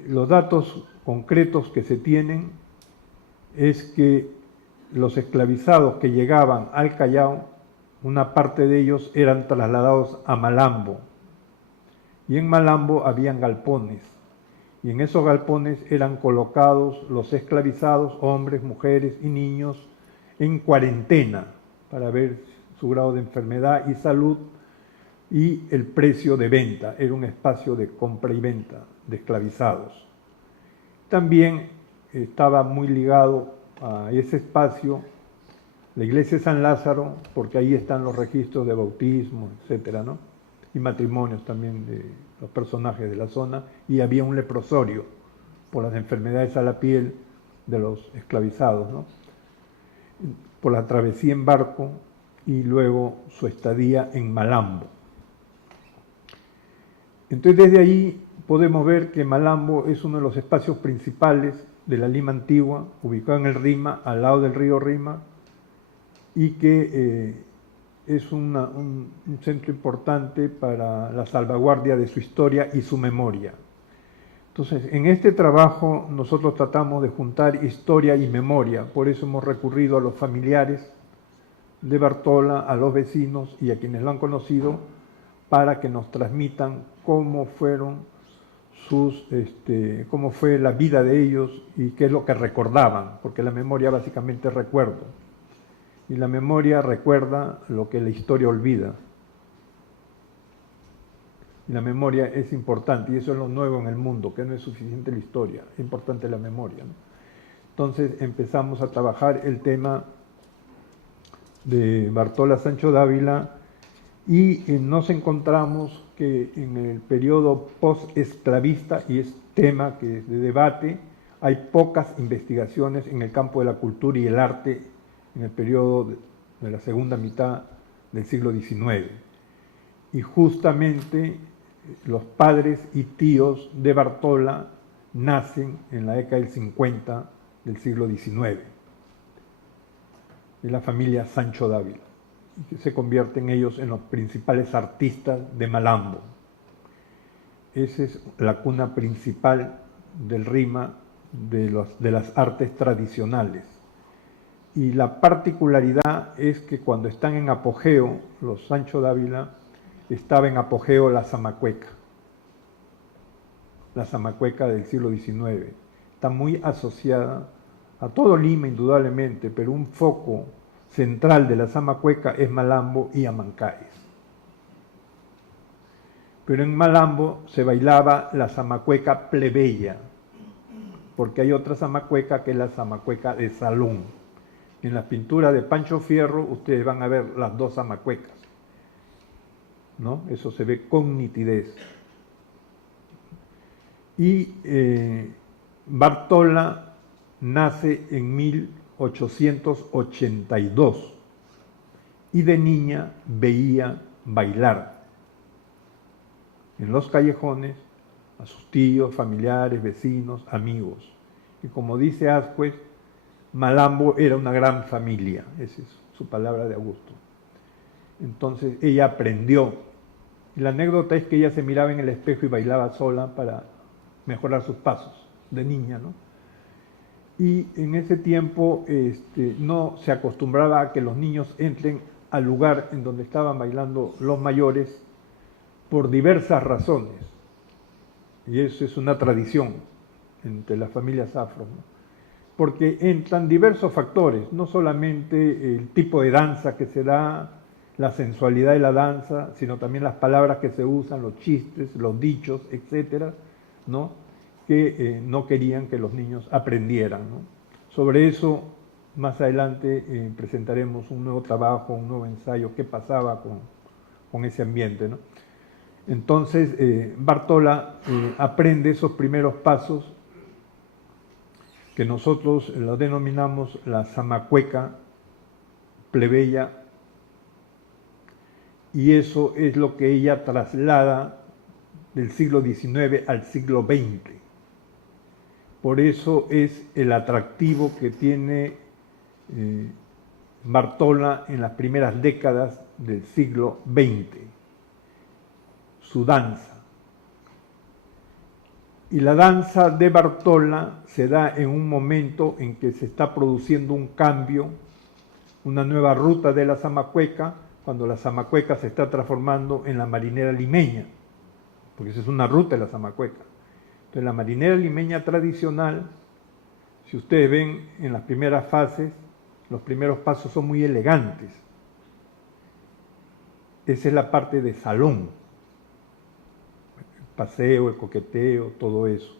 los datos concretos que se tienen es que los esclavizados que llegaban al Callao, una parte de ellos eran trasladados a Malambo, y en Malambo habían galpones, y en esos galpones eran colocados los esclavizados, hombres, mujeres y niños, en cuarentena para ver su grado de enfermedad y salud y el precio de venta. Era un espacio de compra y venta de esclavizados. También estaba muy ligado a ese espacio la iglesia de San Lázaro, porque ahí están los registros de bautismo, etcétera, ¿no? Y matrimonios también de los personajes de la zona, y había un leprosorio por las enfermedades a la piel de los esclavizados, ¿no? Por la travesía en barco y luego su estadía en Malambo. Entonces, desde ahí podemos ver que Malambo es uno de los espacios principales de la Lima antigua, ubicado en el Rima, al lado del río Rima, y que es un centro importante para la salvaguardia de su historia y su memoria. Entonces, en este trabajo nosotros tratamos de juntar historia y memoria, por eso hemos recurrido a los familiares de Bartola, a los vecinos y a quienes lo han conocido, para que nos transmitan cómo fueron cómo fue la vida de ellos y qué es lo que recordaban, porque la memoria básicamente es recuerdo, y la memoria recuerda lo que la historia olvida. La memoria es importante, y eso es lo nuevo en el mundo, que no es suficiente la historia, es importante la memoria, ¿no? Entonces empezamos a trabajar el tema de Bartola Sancho Dávila, y nos encontramos que en el periodo post-esclavista, y es tema que es de debate, hay pocas investigaciones en el campo de la cultura y el arte en el periodo de la segunda mitad del siglo XIX. Y justamente los padres y tíos de Bartola nacen en la década del 50 del siglo XIX, de la familia Sancho Dávila, y que se convierten ellos en los principales artistas de Malambo. Esa es la cuna principal del rima de las artes tradicionales. Y la particularidad es que cuando están en apogeo, los Sancho Dávila, estaba en apogeo la zamacueca del siglo XIX. Está muy asociada a todo Lima, indudablemente, pero un foco central de la zamacueca es Malambo y Amancaes. Pero en Malambo se bailaba la zamacueca plebeya, porque hay otra zamacueca que es la zamacueca de salón. En las pinturas de Pancho Fierro ustedes van a ver las dos zamacuecas, ¿no? Eso se ve con nitidez. Y Bartola nace en 1882 y de niña veía bailar en los callejones a sus tíos, familiares, vecinos, amigos. Y como dice Ascuez, Malambo era una gran familia, esa es su palabra de Augusto. Entonces ella aprendió. Y la anécdota es que ella se miraba en el espejo y bailaba sola para mejorar sus pasos de niña, ¿no? Y en ese tiempo no se acostumbraba a que los niños entren al lugar en donde estaban bailando los mayores por diversas razones. Y eso es una tradición entre las familias afro, ¿no? Porque entran diversos factores, no solamente el tipo de danza que se da, la sensualidad de la danza, sino también las palabras que se usan, los chistes, los dichos, etcétera, ¿no? Que no querían que los niños aprendieran, ¿no? Sobre eso, más adelante presentaremos un nuevo trabajo, un nuevo ensayo, qué pasaba con ese ambiente, ¿no? Entonces, Bartola aprende esos primeros pasos que nosotros lo denominamos la zamacueca plebeya, y eso es lo que ella traslada del siglo XIX al siglo XX. Por eso es el atractivo que tiene Bartola en las primeras décadas del siglo XX, su danza. Y la danza de Bartola se da en un momento en que se está produciendo un cambio, una nueva ruta de la zamacueca, cuando la zamacueca se está transformando en la marinera limeña, porque esa es una ruta de la zamacueca. Entonces la marinera limeña tradicional, si ustedes ven en las primeras fases, los primeros pasos son muy elegantes. Esa es la parte de salón. Paseo, el coqueteo, todo eso.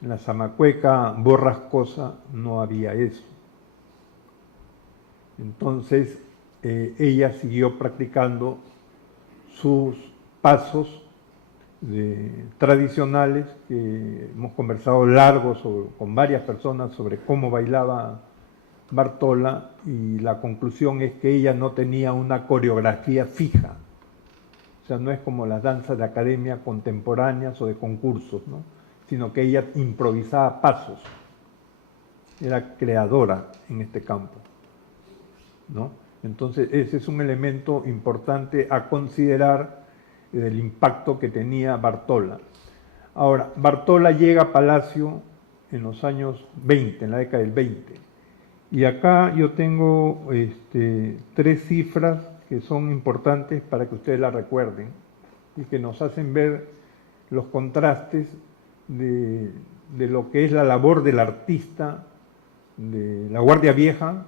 En la zamacueca borrascosa no había eso. Entonces ella siguió practicando sus pasos tradicionales, que hemos conversado largo con varias personas sobre cómo bailaba Bartola, y la conclusión es que ella no tenía una coreografía fija. O sea, no es como las danzas de academia contemporáneas o de concursos, ¿no? Sino que ella improvisaba pasos, era creadora en este campo, ¿no? Entonces ese es un elemento importante a considerar del impacto que tenía Bartola. Ahora, Bartola llega a Palacio en los años 20, en la década del 20, y acá yo tengo 3 cifras que son importantes para que ustedes la recuerden y que nos hacen ver los contrastes de lo que es la labor del artista de la Guardia Vieja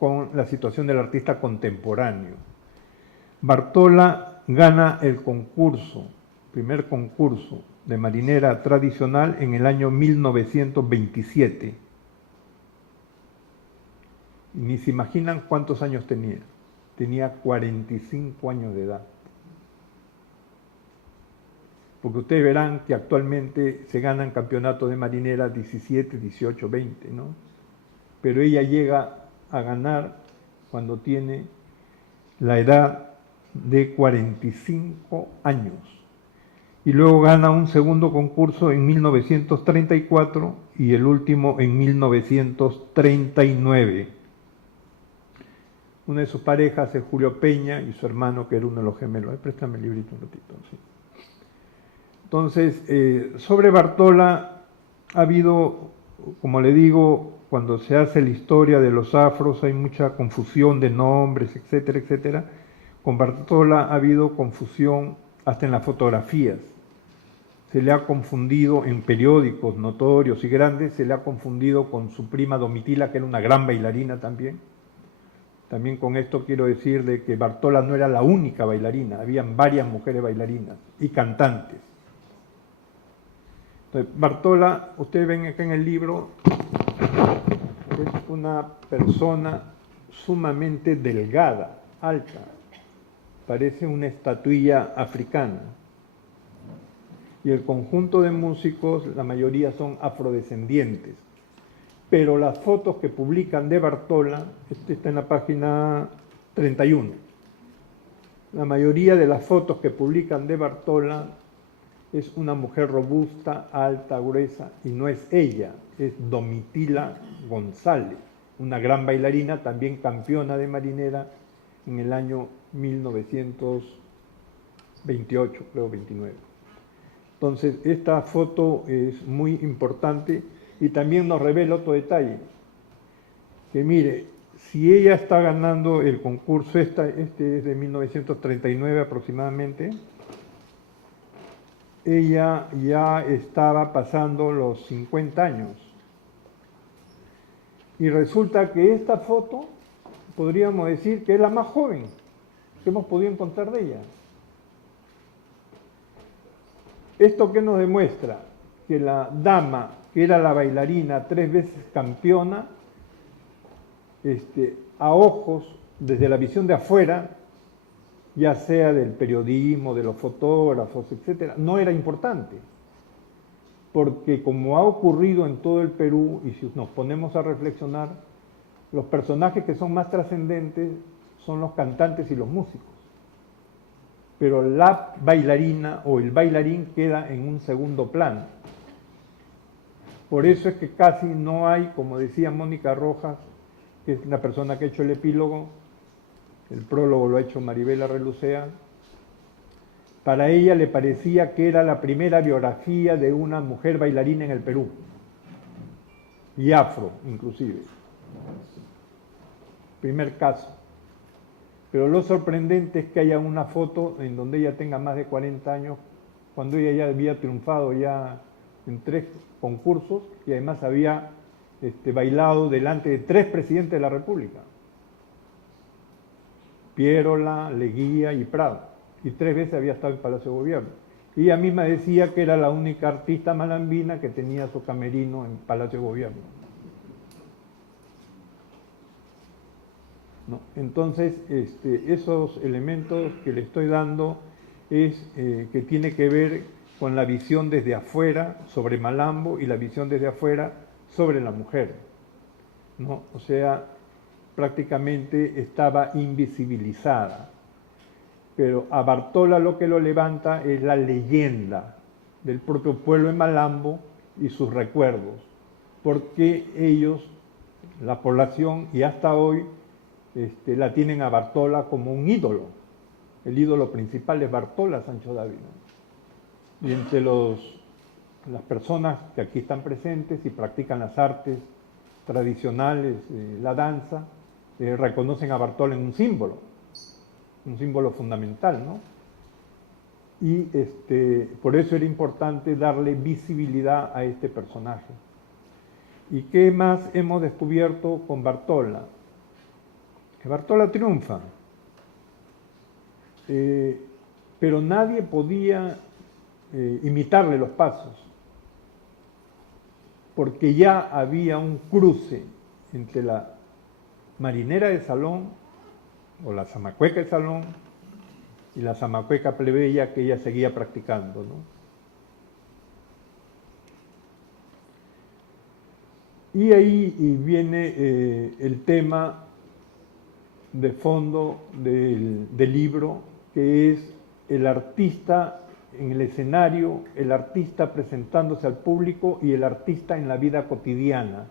con la situación del artista contemporáneo. Bartola gana el primer concurso de marinera tradicional en el año 1927. Y ni se imaginan cuántos años tenía. Tenía 45 años de edad. Porque ustedes verán que actualmente se ganan campeonatos de marinera 17, 18, 20, ¿no? Pero ella llega a ganar cuando tiene la edad de 45 años. Y luego gana un segundo concurso en 1934 y el último en 1939. Una de sus parejas es Julio Peña y su hermano, que era uno de los gemelos. Préstame el librito un ratito. ¿Sí? Entonces, sobre Bartola ha habido, como le digo, cuando se hace la historia de los afros hay mucha confusión de nombres, etcétera, etcétera. Con Bartola ha habido confusión hasta en las fotografías. Se le ha confundido en periódicos notorios y grandes, se le ha confundido con su prima Domitila, que era una gran bailarina también. También con esto quiero decir de que Bartola no era la única bailarina, habían varias mujeres bailarinas y cantantes. Entonces, Bartola, ustedes ven acá en el libro, es una persona sumamente delgada, alta, parece una estatuilla africana. Y el conjunto de músicos, la mayoría son afrodescendientes. Pero las fotos que publican de Bartola, este está en la página 31, la mayoría de las fotos que publican de Bartola es una mujer robusta, alta, gruesa, y no es ella, es Domitila González, una gran bailarina, también campeona de marinera en el año 1928, creo 29. Entonces, esta foto es muy importante y también nos revela otro detalle, que mire, si ella está ganando el concurso, este es de 1939 aproximadamente, ella ya estaba pasando los 50 años. Y resulta que esta foto, podríamos decir que es la más joven que hemos podido encontrar de ella. ¿Esto qué nos demuestra? Que la dama, que era la bailarina 3 veces campeona, a ojos, desde la visión de afuera, ya sea del periodismo, de los fotógrafos, etcétera, no era importante. Porque como ha ocurrido en todo el Perú, y si nos ponemos a reflexionar, los personajes que son más trascendentes son los cantantes y los músicos. Pero la bailarina o el bailarín queda en un segundo plano. Por eso es que casi no hay, como decía Mónica Rojas, que es la persona que ha hecho el epílogo, el prólogo lo ha hecho Maribela Relucea, para ella le parecía que era la primera biografía de una mujer bailarina en el Perú, y afro inclusive, primer caso. Pero lo sorprendente es que haya una foto en donde ella tenga más de 40 años, cuando ella ya había triunfado ya en 3 concursos y además había bailado delante de 3 presidentes de la República, Pierola, Leguía y Prado, y 3 veces había estado en Palacio de Gobierno. Y ella misma decía que era la única artista malambina que tenía su camerino en Palacio de Gobierno. ¿No? Entonces, esos elementos que le estoy dando es que tiene que ver con la visión desde afuera sobre Malambo y la visión desde afuera sobre la mujer, ¿no? O sea, prácticamente estaba invisibilizada. Pero a Bartola lo que lo levanta es la leyenda del propio pueblo de Malambo y sus recuerdos, porque ellos, la población, y hasta hoy, la tienen a Bartola como un ídolo. El ídolo principal es Bartola Sancho Dávila. Y entre las personas que aquí están presentes y practican las artes tradicionales, la danza, reconocen a Bartola en un símbolo fundamental, ¿no? Y por eso era importante darle visibilidad a este personaje. ¿Y qué más hemos descubierto con Bartola? Que Bartola triunfa, pero nadie podía imitarle los pasos, porque ya había un cruce entre la marinera de salón, o la zamacueca de salón, y la zamacueca plebeya que ella seguía practicando, ¿no? Y ahí viene el tema de fondo del libro, que es el artista en el escenario, el artista presentándose al público y el artista en la vida cotidiana.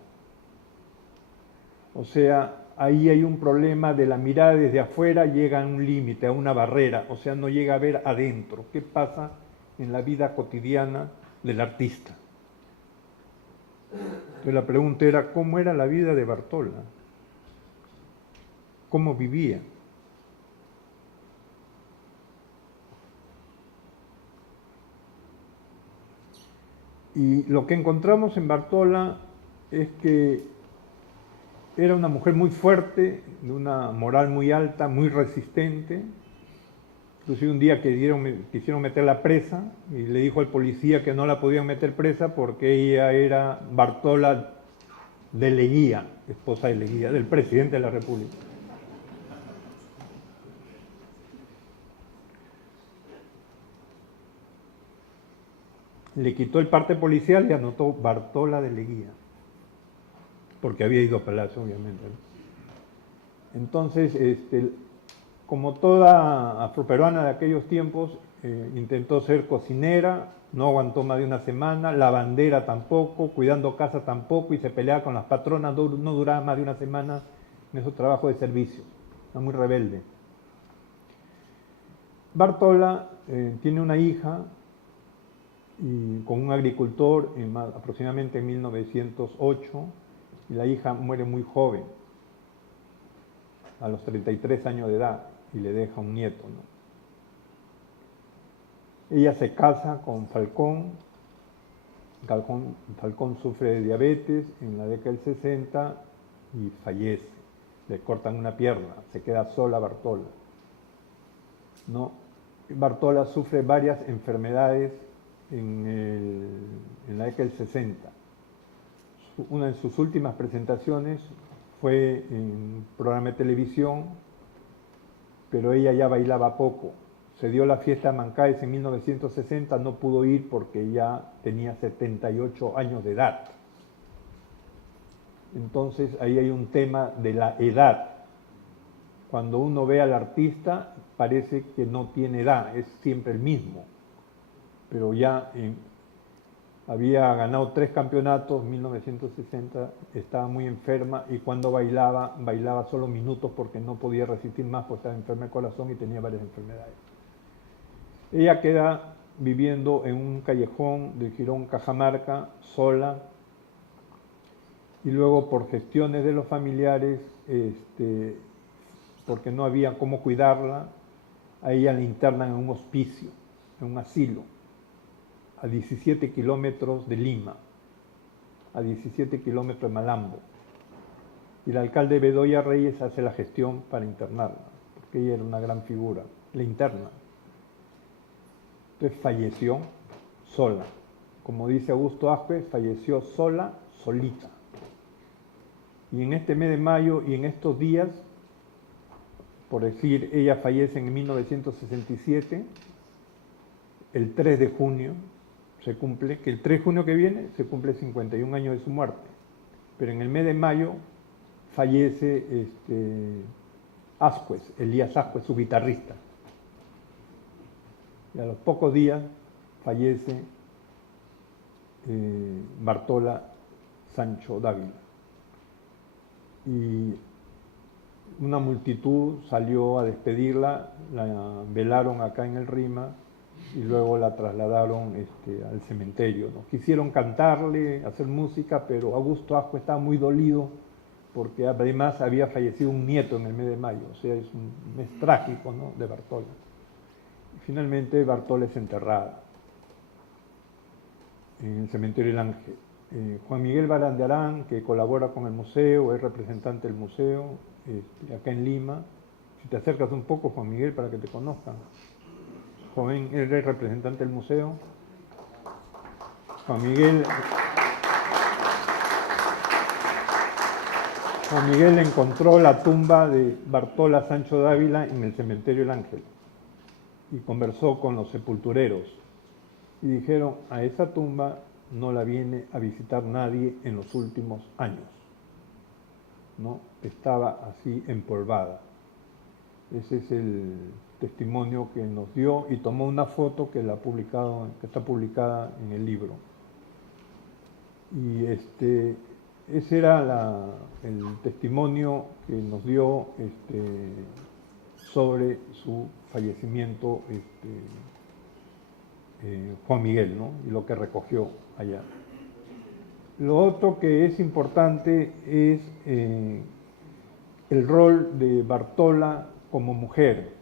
O sea, ahí hay un problema de la mirada desde afuera, llega a un límite, a una barrera, o sea, no llega a ver adentro qué pasa en la vida cotidiana del artista. Entonces la pregunta era, ¿cómo era la vida de Bartola? ¿Cómo vivía? Y lo que encontramos en Bartola es que era una mujer muy fuerte, de una moral muy alta, muy resistente. Inclusive un día quisieron meterla presa y le dijo al policía que no la podían meter presa porque ella era Bartola de Leguía, esposa de Leguía, del presidente de la República. Le quitó el parte policial y anotó Bartola de Leguía, porque había ido a Palacio, obviamente, ¿no? Entonces, como toda afroperuana de aquellos tiempos, intentó ser cocinera, no aguantó más de una semana, lavandera tampoco, cuidando casa tampoco, y se peleaba con las patronas, no duraba más de una semana en esos trabajos de servicio, era muy rebelde. Bartola tiene una hija con un agricultor aproximadamente en 1908, y la hija muere muy joven, a los 33 años de edad, y le deja un nieto, ¿no? Ella se casa con Falcón. Falcón sufre de diabetes en la década del 60 y fallece. Le cortan una pierna, se queda sola Bartola, ¿no? Bartola sufre varias enfermedades en la década del 60. Una de sus últimas presentaciones fue en un programa de televisión, pero ella ya bailaba poco. Se dio la fiesta de Mancaes en 1960, no pudo ir porque ya tenía 78 años de edad. Entonces ahí hay un tema de la edad. Cuando uno ve al artista parece que no tiene edad, es siempre el mismo. Pero ya había ganado 3 campeonatos en 1960, estaba muy enferma y cuando bailaba solo minutos porque no podía resistir más, porque estaba enferma de corazón y tenía varias enfermedades. Ella queda viviendo en un callejón de Girón, Cajamarca, sola, y luego por gestiones de los familiares, porque no había cómo cuidarla, a ella la internan en un hospicio, en un asilo, a 17 kilómetros de Lima, a 17 kilómetros de Malambo. Y el alcalde Bedoya Reyes hace la gestión para internarla, porque ella era una gran figura, la interna. Entonces falleció sola. Como dice Augusto Aspe, falleció sola, solita. Y en este mes de mayo y en estos días, por decir, ella fallece en 1967, el 3 de junio, se cumple, que el 3 de junio que viene se cumple 51 años de su muerte, pero en el mes de mayo fallece Ascuez, Elías Ascuez, su guitarrista, y a los pocos días fallece Bartola Sancho Dávila, y una multitud salió a despedirla, la velaron acá en el RIMA, y luego la trasladaron al cementerio, ¿no? Quisieron cantarle, hacer música, pero Augusto Ascuez estaba muy dolido porque además había fallecido un nieto en el mes de mayo, o sea, es un mes trágico, ¿no?, de Bartola. Y finalmente Bartola es enterrada en el cementerio El Ángel. Juan Miguel Barandiarán, que colabora con el museo, es representante del museo acá en Lima. Si te acercas un poco, Juan Miguel, para que te conozcan. Joven, él es representante del museo. Juan Miguel encontró la tumba de Bartola Sancho Dávila en el cementerio El Ángel y conversó con los sepultureros y dijeron: a esa tumba no la viene a visitar nadie en los últimos años, ¿no? Estaba así empolvada. Ese es testimonio que nos dio y tomó una foto que está publicada en el libro. Y ese era el testimonio que nos dio sobre su fallecimiento Juan Miguel, ¿no? Y lo que recogió allá. Lo otro que es importante es el rol de Bartola como mujer,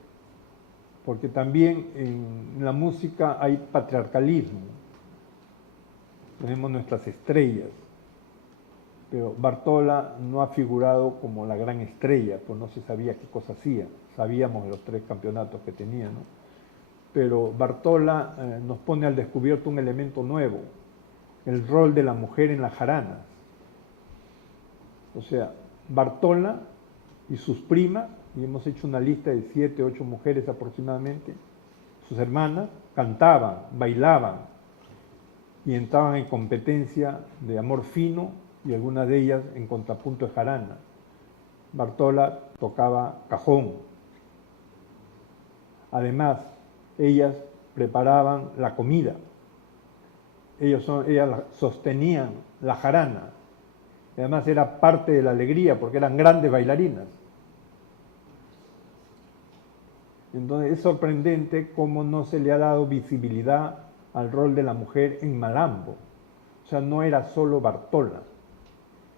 porque también en la música hay patriarcalismo. Tenemos nuestras estrellas, pero Bartola no ha figurado como la gran estrella, pues no se sabía qué cosa hacía. Sabíamos de los 3 campeonatos que tenía, ¿no? Pero Bartola nos pone al descubierto un elemento nuevo, el rol de la mujer en las jaranas. O sea, Bartola y sus primas, y hemos hecho una lista de 7, 8 mujeres aproximadamente, sus hermanas, cantaban, bailaban y entraban en competencia de amor fino y algunas de ellas en contrapunto de jarana. Bartola tocaba cajón. Además, ellas preparaban la comida. Ellas sostenían la jarana. Además era parte de la alegría porque eran grandes bailarinas. Entonces es sorprendente cómo no se le ha dado visibilidad al rol de la mujer en Malambo. O sea, no era solo Bartola,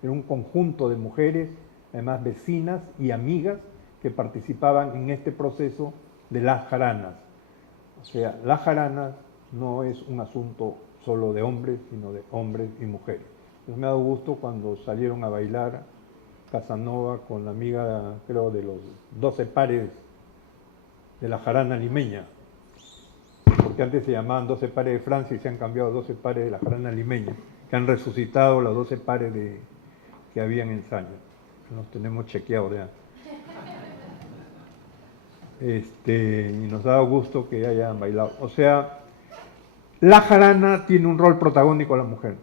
era un conjunto de mujeres, además vecinas y amigas, que participaban en este proceso de las jaranas. O sea, las jaranas no es un asunto solo de hombres, sino de hombres y mujeres. Entonces me ha dado gusto cuando salieron a bailar Casanova con la amiga, creo, de los 12 pares de la jarana limeña, porque antes se llamaban 12 pares de Francia y se han cambiado a 12 pares de la jarana limeña, que han resucitado los 12 pares que habían en Saña. Los tenemos chequeados ya. Y nos ha dado gusto que hayan bailado. O sea, la jarana tiene un rol protagónico a la mujer.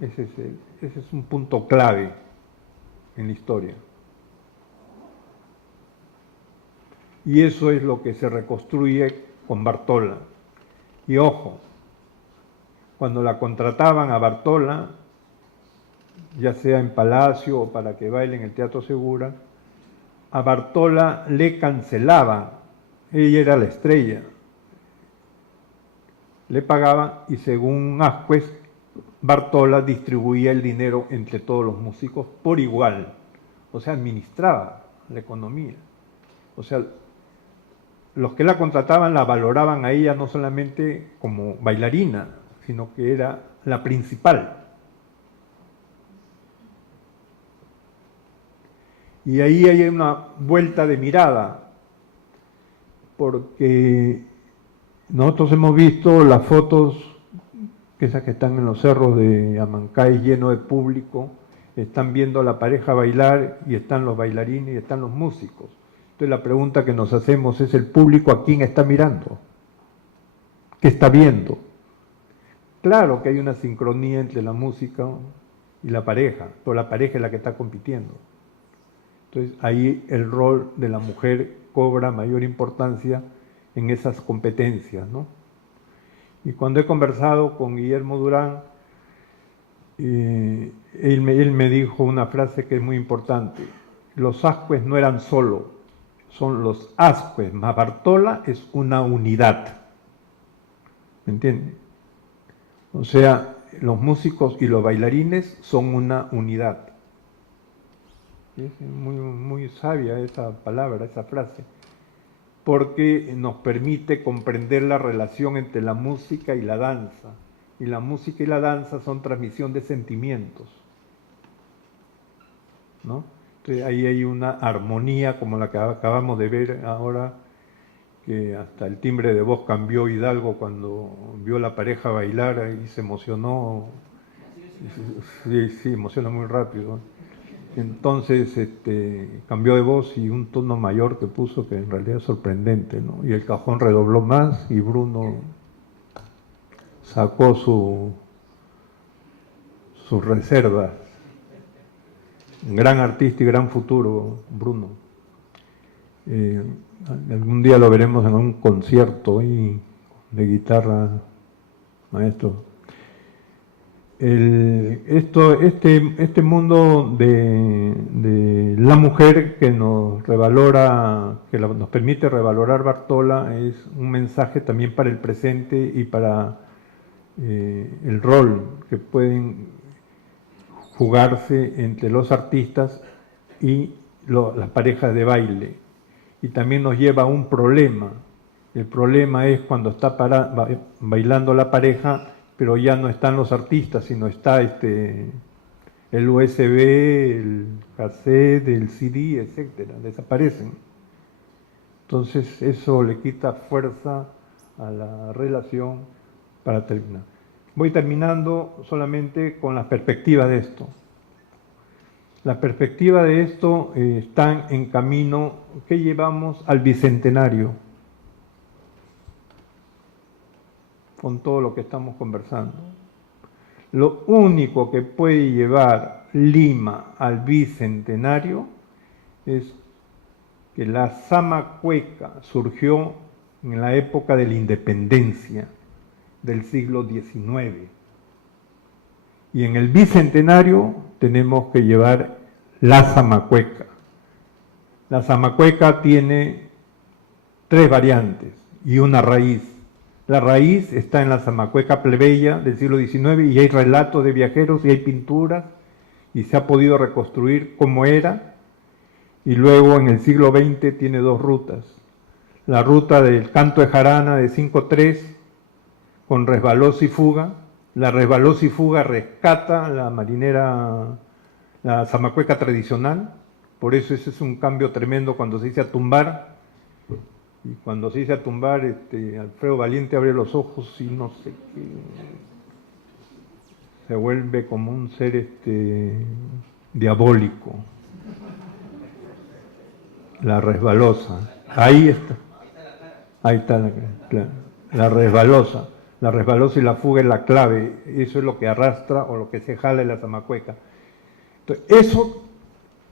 Ese es un punto clave en la historia. Y eso es lo que se reconstruye con Bartola. Y ojo, cuando la contrataban a Bartola, ya sea en Palacio o para que baile en el Teatro Segura, a Bartola le cancelaban. Ella era la estrella. Le pagaban y según Ascuez, Bartola distribuía el dinero entre todos los músicos por igual. O sea, administraba la economía. O sea, los que la contrataban la valoraban a ella no solamente como bailarina, sino que era la principal. Y ahí hay una vuelta de mirada, porque nosotros hemos visto las fotos, esas que están en los cerros de Amancay lleno de público, están viendo a la pareja bailar y están los bailarines y están los músicos. Entonces la pregunta que nos hacemos es: ¿el público a quién está mirando? ¿Qué está viendo? Claro que hay una sincronía entre la música y la pareja, pero la pareja es la que está compitiendo. Entonces ahí el rol de la mujer cobra mayor importancia en esas competencias, ¿no? Y cuando he conversado con Guillermo Durán, él me dijo una frase que es muy importante: los Ascuez no eran solo, son los Ascuez más Bartola es una unidad. ¿Me entiende? O sea, los músicos y los bailarines son una unidad. Es muy, muy sabia esa palabra, esa frase, porque nos permite comprender la relación entre la música y la danza. Y la música y la danza son transmisión de sentimientos, ¿no? Entonces ahí hay una armonía como la que acabamos de ver ahora, que hasta el timbre de voz cambió Hidalgo cuando vio a la pareja bailar y se emocionó. Sí, emociona muy rápido. Entonces cambió de voz y un tono mayor que puso, que en realidad es sorprendente, ¿no? Y el cajón redobló más y Bruno sacó sus reservas. Un gran artista y gran futuro, Bruno. algún día lo veremos en un concierto de guitarra, maestro. Este mundo de la mujer que nos revalora, nos permite revalorar Bartola, es un mensaje también para el presente y para el rol que pueden jugarse entre los artistas y las parejas de baile. Y también nos lleva a un problema. El problema es cuando está bailando la pareja, pero ya no están los artistas, sino está el USB, el cassette, el CD, etcétera, desaparecen. Entonces eso le quita fuerza a la relación para terminar. Voy terminando solamente con la perspectiva de esto. La perspectiva de esto está en camino que llevamos al bicentenario, con todo lo que estamos conversando. Lo único que puede llevar Lima al bicentenario es que la Zamacueca surgió en la época de la independencia del siglo XIX. Y en el bicentenario tenemos que llevar la Zamacueca. La Zamacueca tiene 3 variantes y una raíz. La raíz está en la Zamacueca plebeya del siglo XIX y hay relatos de viajeros y hay pinturas y se ha podido reconstruir como era. Y luego en el siglo XX tiene 2 rutas. La ruta del canto de jarana de 5-3 con resbalosa y fuga. La resbalosa y fuga rescata la marinera, la Zamacueca tradicional. Por eso ese es un cambio tremendo cuando se dice a tumbar. Y cuando se dice a tumbar, Alfredo Valiente abre los ojos y no sé qué, se vuelve como un ser diabólico. La resbalosa, ahí está. Ahí está la resbalosa. La resbalosa y la fuga es la clave. Eso es lo que arrastra o lo que se jala en la Zamacueca. Entonces, eso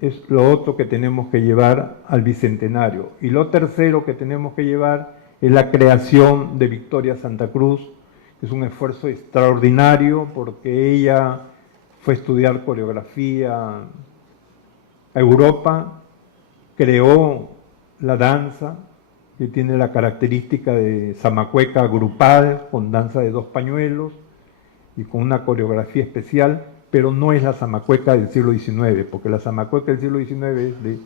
es lo otro que tenemos que llevar al bicentenario. Y lo tercero que tenemos que llevar es la creación de Victoria Santa Cruz, que es un esfuerzo extraordinario porque ella fue a estudiar coreografía a Europa, creó la danza, que tiene la característica de Zamacueca grupal, con danza de 2 pañuelos y con una coreografía especial, pero no es la Zamacueca del siglo XIX, porque la Zamacueca del siglo XIX es de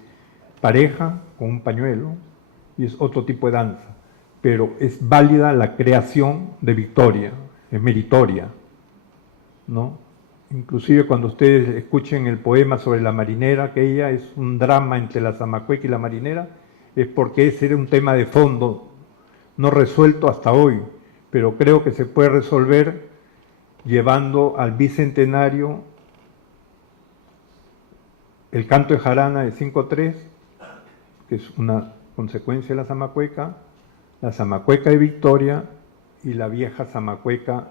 pareja con un pañuelo y es otro tipo de danza, pero es válida la creación de Victoria, es meritoria, ¿no? Inclusive cuando ustedes escuchen el poema sobre la marinera, que ella es un drama entre la Zamacueca y la marinera, es porque ese era un tema de fondo, no resuelto hasta hoy, pero creo que se puede resolver llevando al bicentenario el canto de jarana de 5-3, que es una consecuencia de la Zamacueca de Victoria y la vieja Zamacueca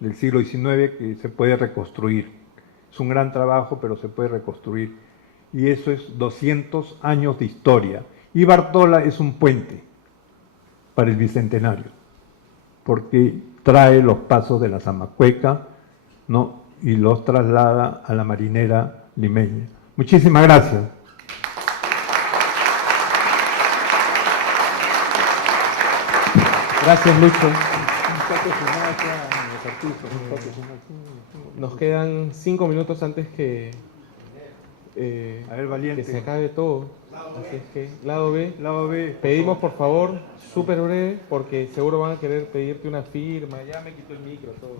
del siglo XIX que se puede reconstruir. Es un gran trabajo, pero se puede reconstruir. Y eso es 200 años de historia. Y Bartola es un puente para el bicentenario, porque trae los pasos de la Zamacueca, ¿no? Y los traslada a la marinera limeña. Muchísimas gracias. Gracias, Lucho. Nos quedan 5 minutos antes que A ver, Valiente. se acabe todo. Así es que, lado B, pedimos por favor. favor, súper breve, porque seguro van a querer pedirte una firma. Ya me quito el micro, todo.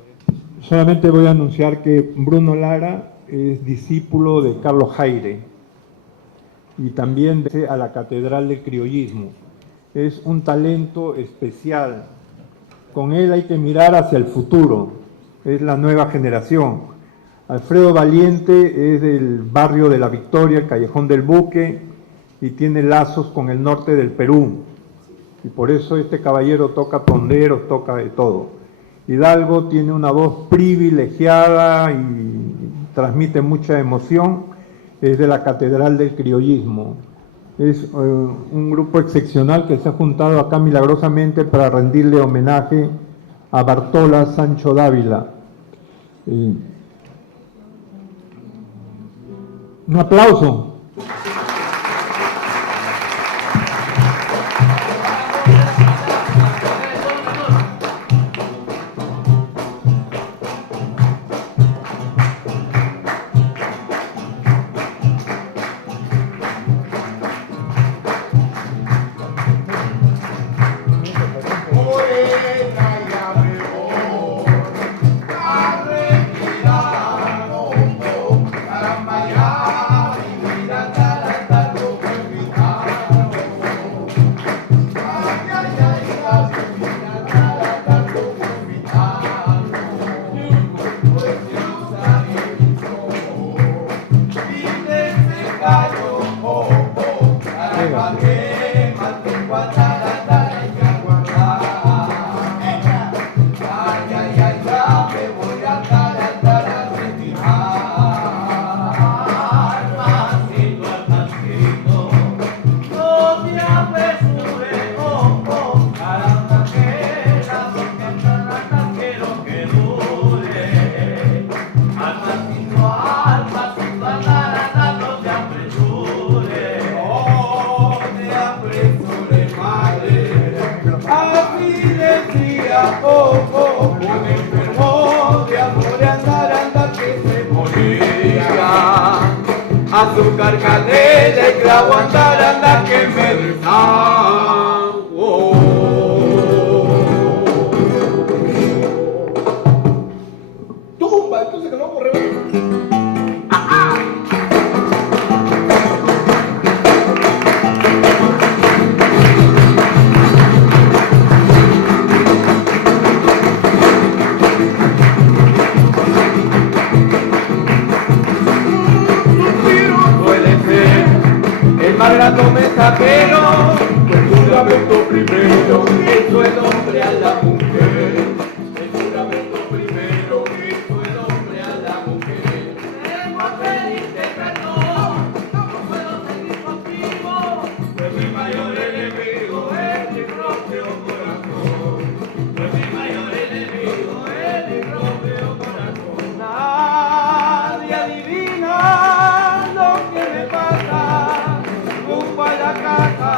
Solamente voy a anunciar que Bruno Lara es discípulo de Carlos Jaire y también a la Catedral del Criollismo. Es un talento especial. Con él hay que mirar hacia el futuro. Es la nueva generación. Alfredo Valiente es del barrio de La Victoria, el Callejón del Buque, y tiene lazos con el norte del Perú. Y por eso este caballero toca tonderos, toca de todo. Hidalgo tiene una voz privilegiada y transmite mucha emoción. Es de la Catedral del Criollismo. Es un grupo excepcional que se ha juntado acá milagrosamente para rendirle homenaje a Bartola Sancho Dávila. Un aplauso. Azúcar, canela y clavo, andar, anda que me desahogo. Tumba, entonces que no corre. Más grato mensajero, el juramento primero, hizo el hombre a la mujer. El juramento primero, hizo el hombre a la mujer. Tengo a pedirte perdón, no puedo seguir contigo, pues mi mayor enemigo es mi propio corazón. Pues mi mayor enemigo es mi propio corazón. Nadie adivina lo que me pasa. A la casa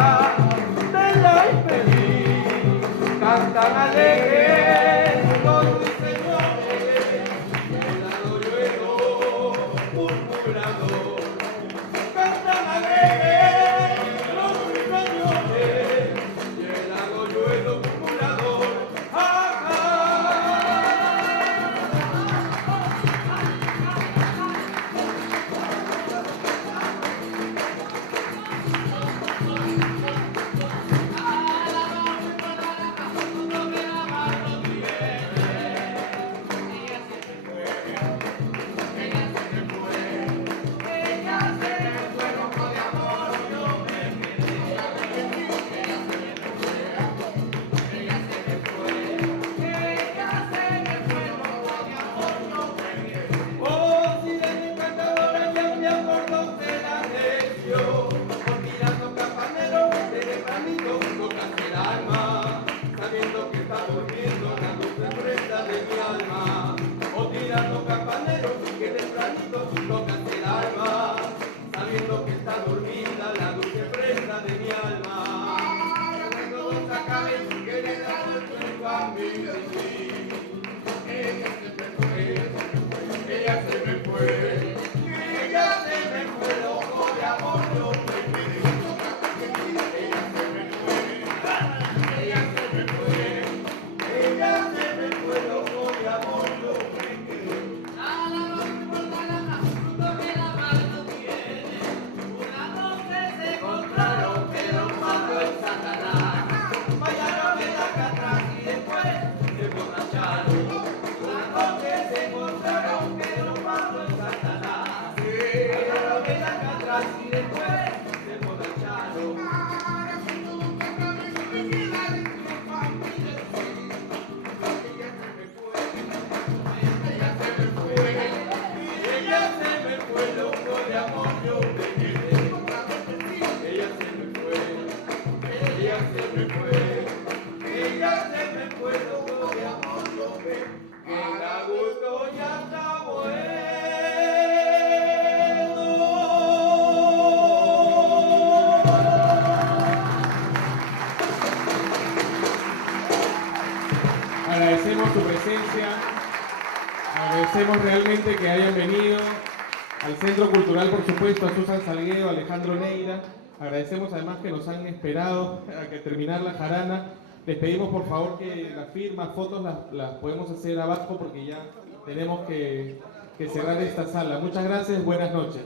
que el agosto ya está bueno. Agradecemos su presencia, agradecemos realmente que hayan venido al Centro Cultural, por supuesto, a Susan Salguero, a Alejandro Neira. Agradecemos además que nos han esperado a que terminar la jarana. Les pedimos por favor que las firmas, fotos las podemos hacer abajo porque ya tenemos que cerrar esta sala. Muchas gracias, buenas noches.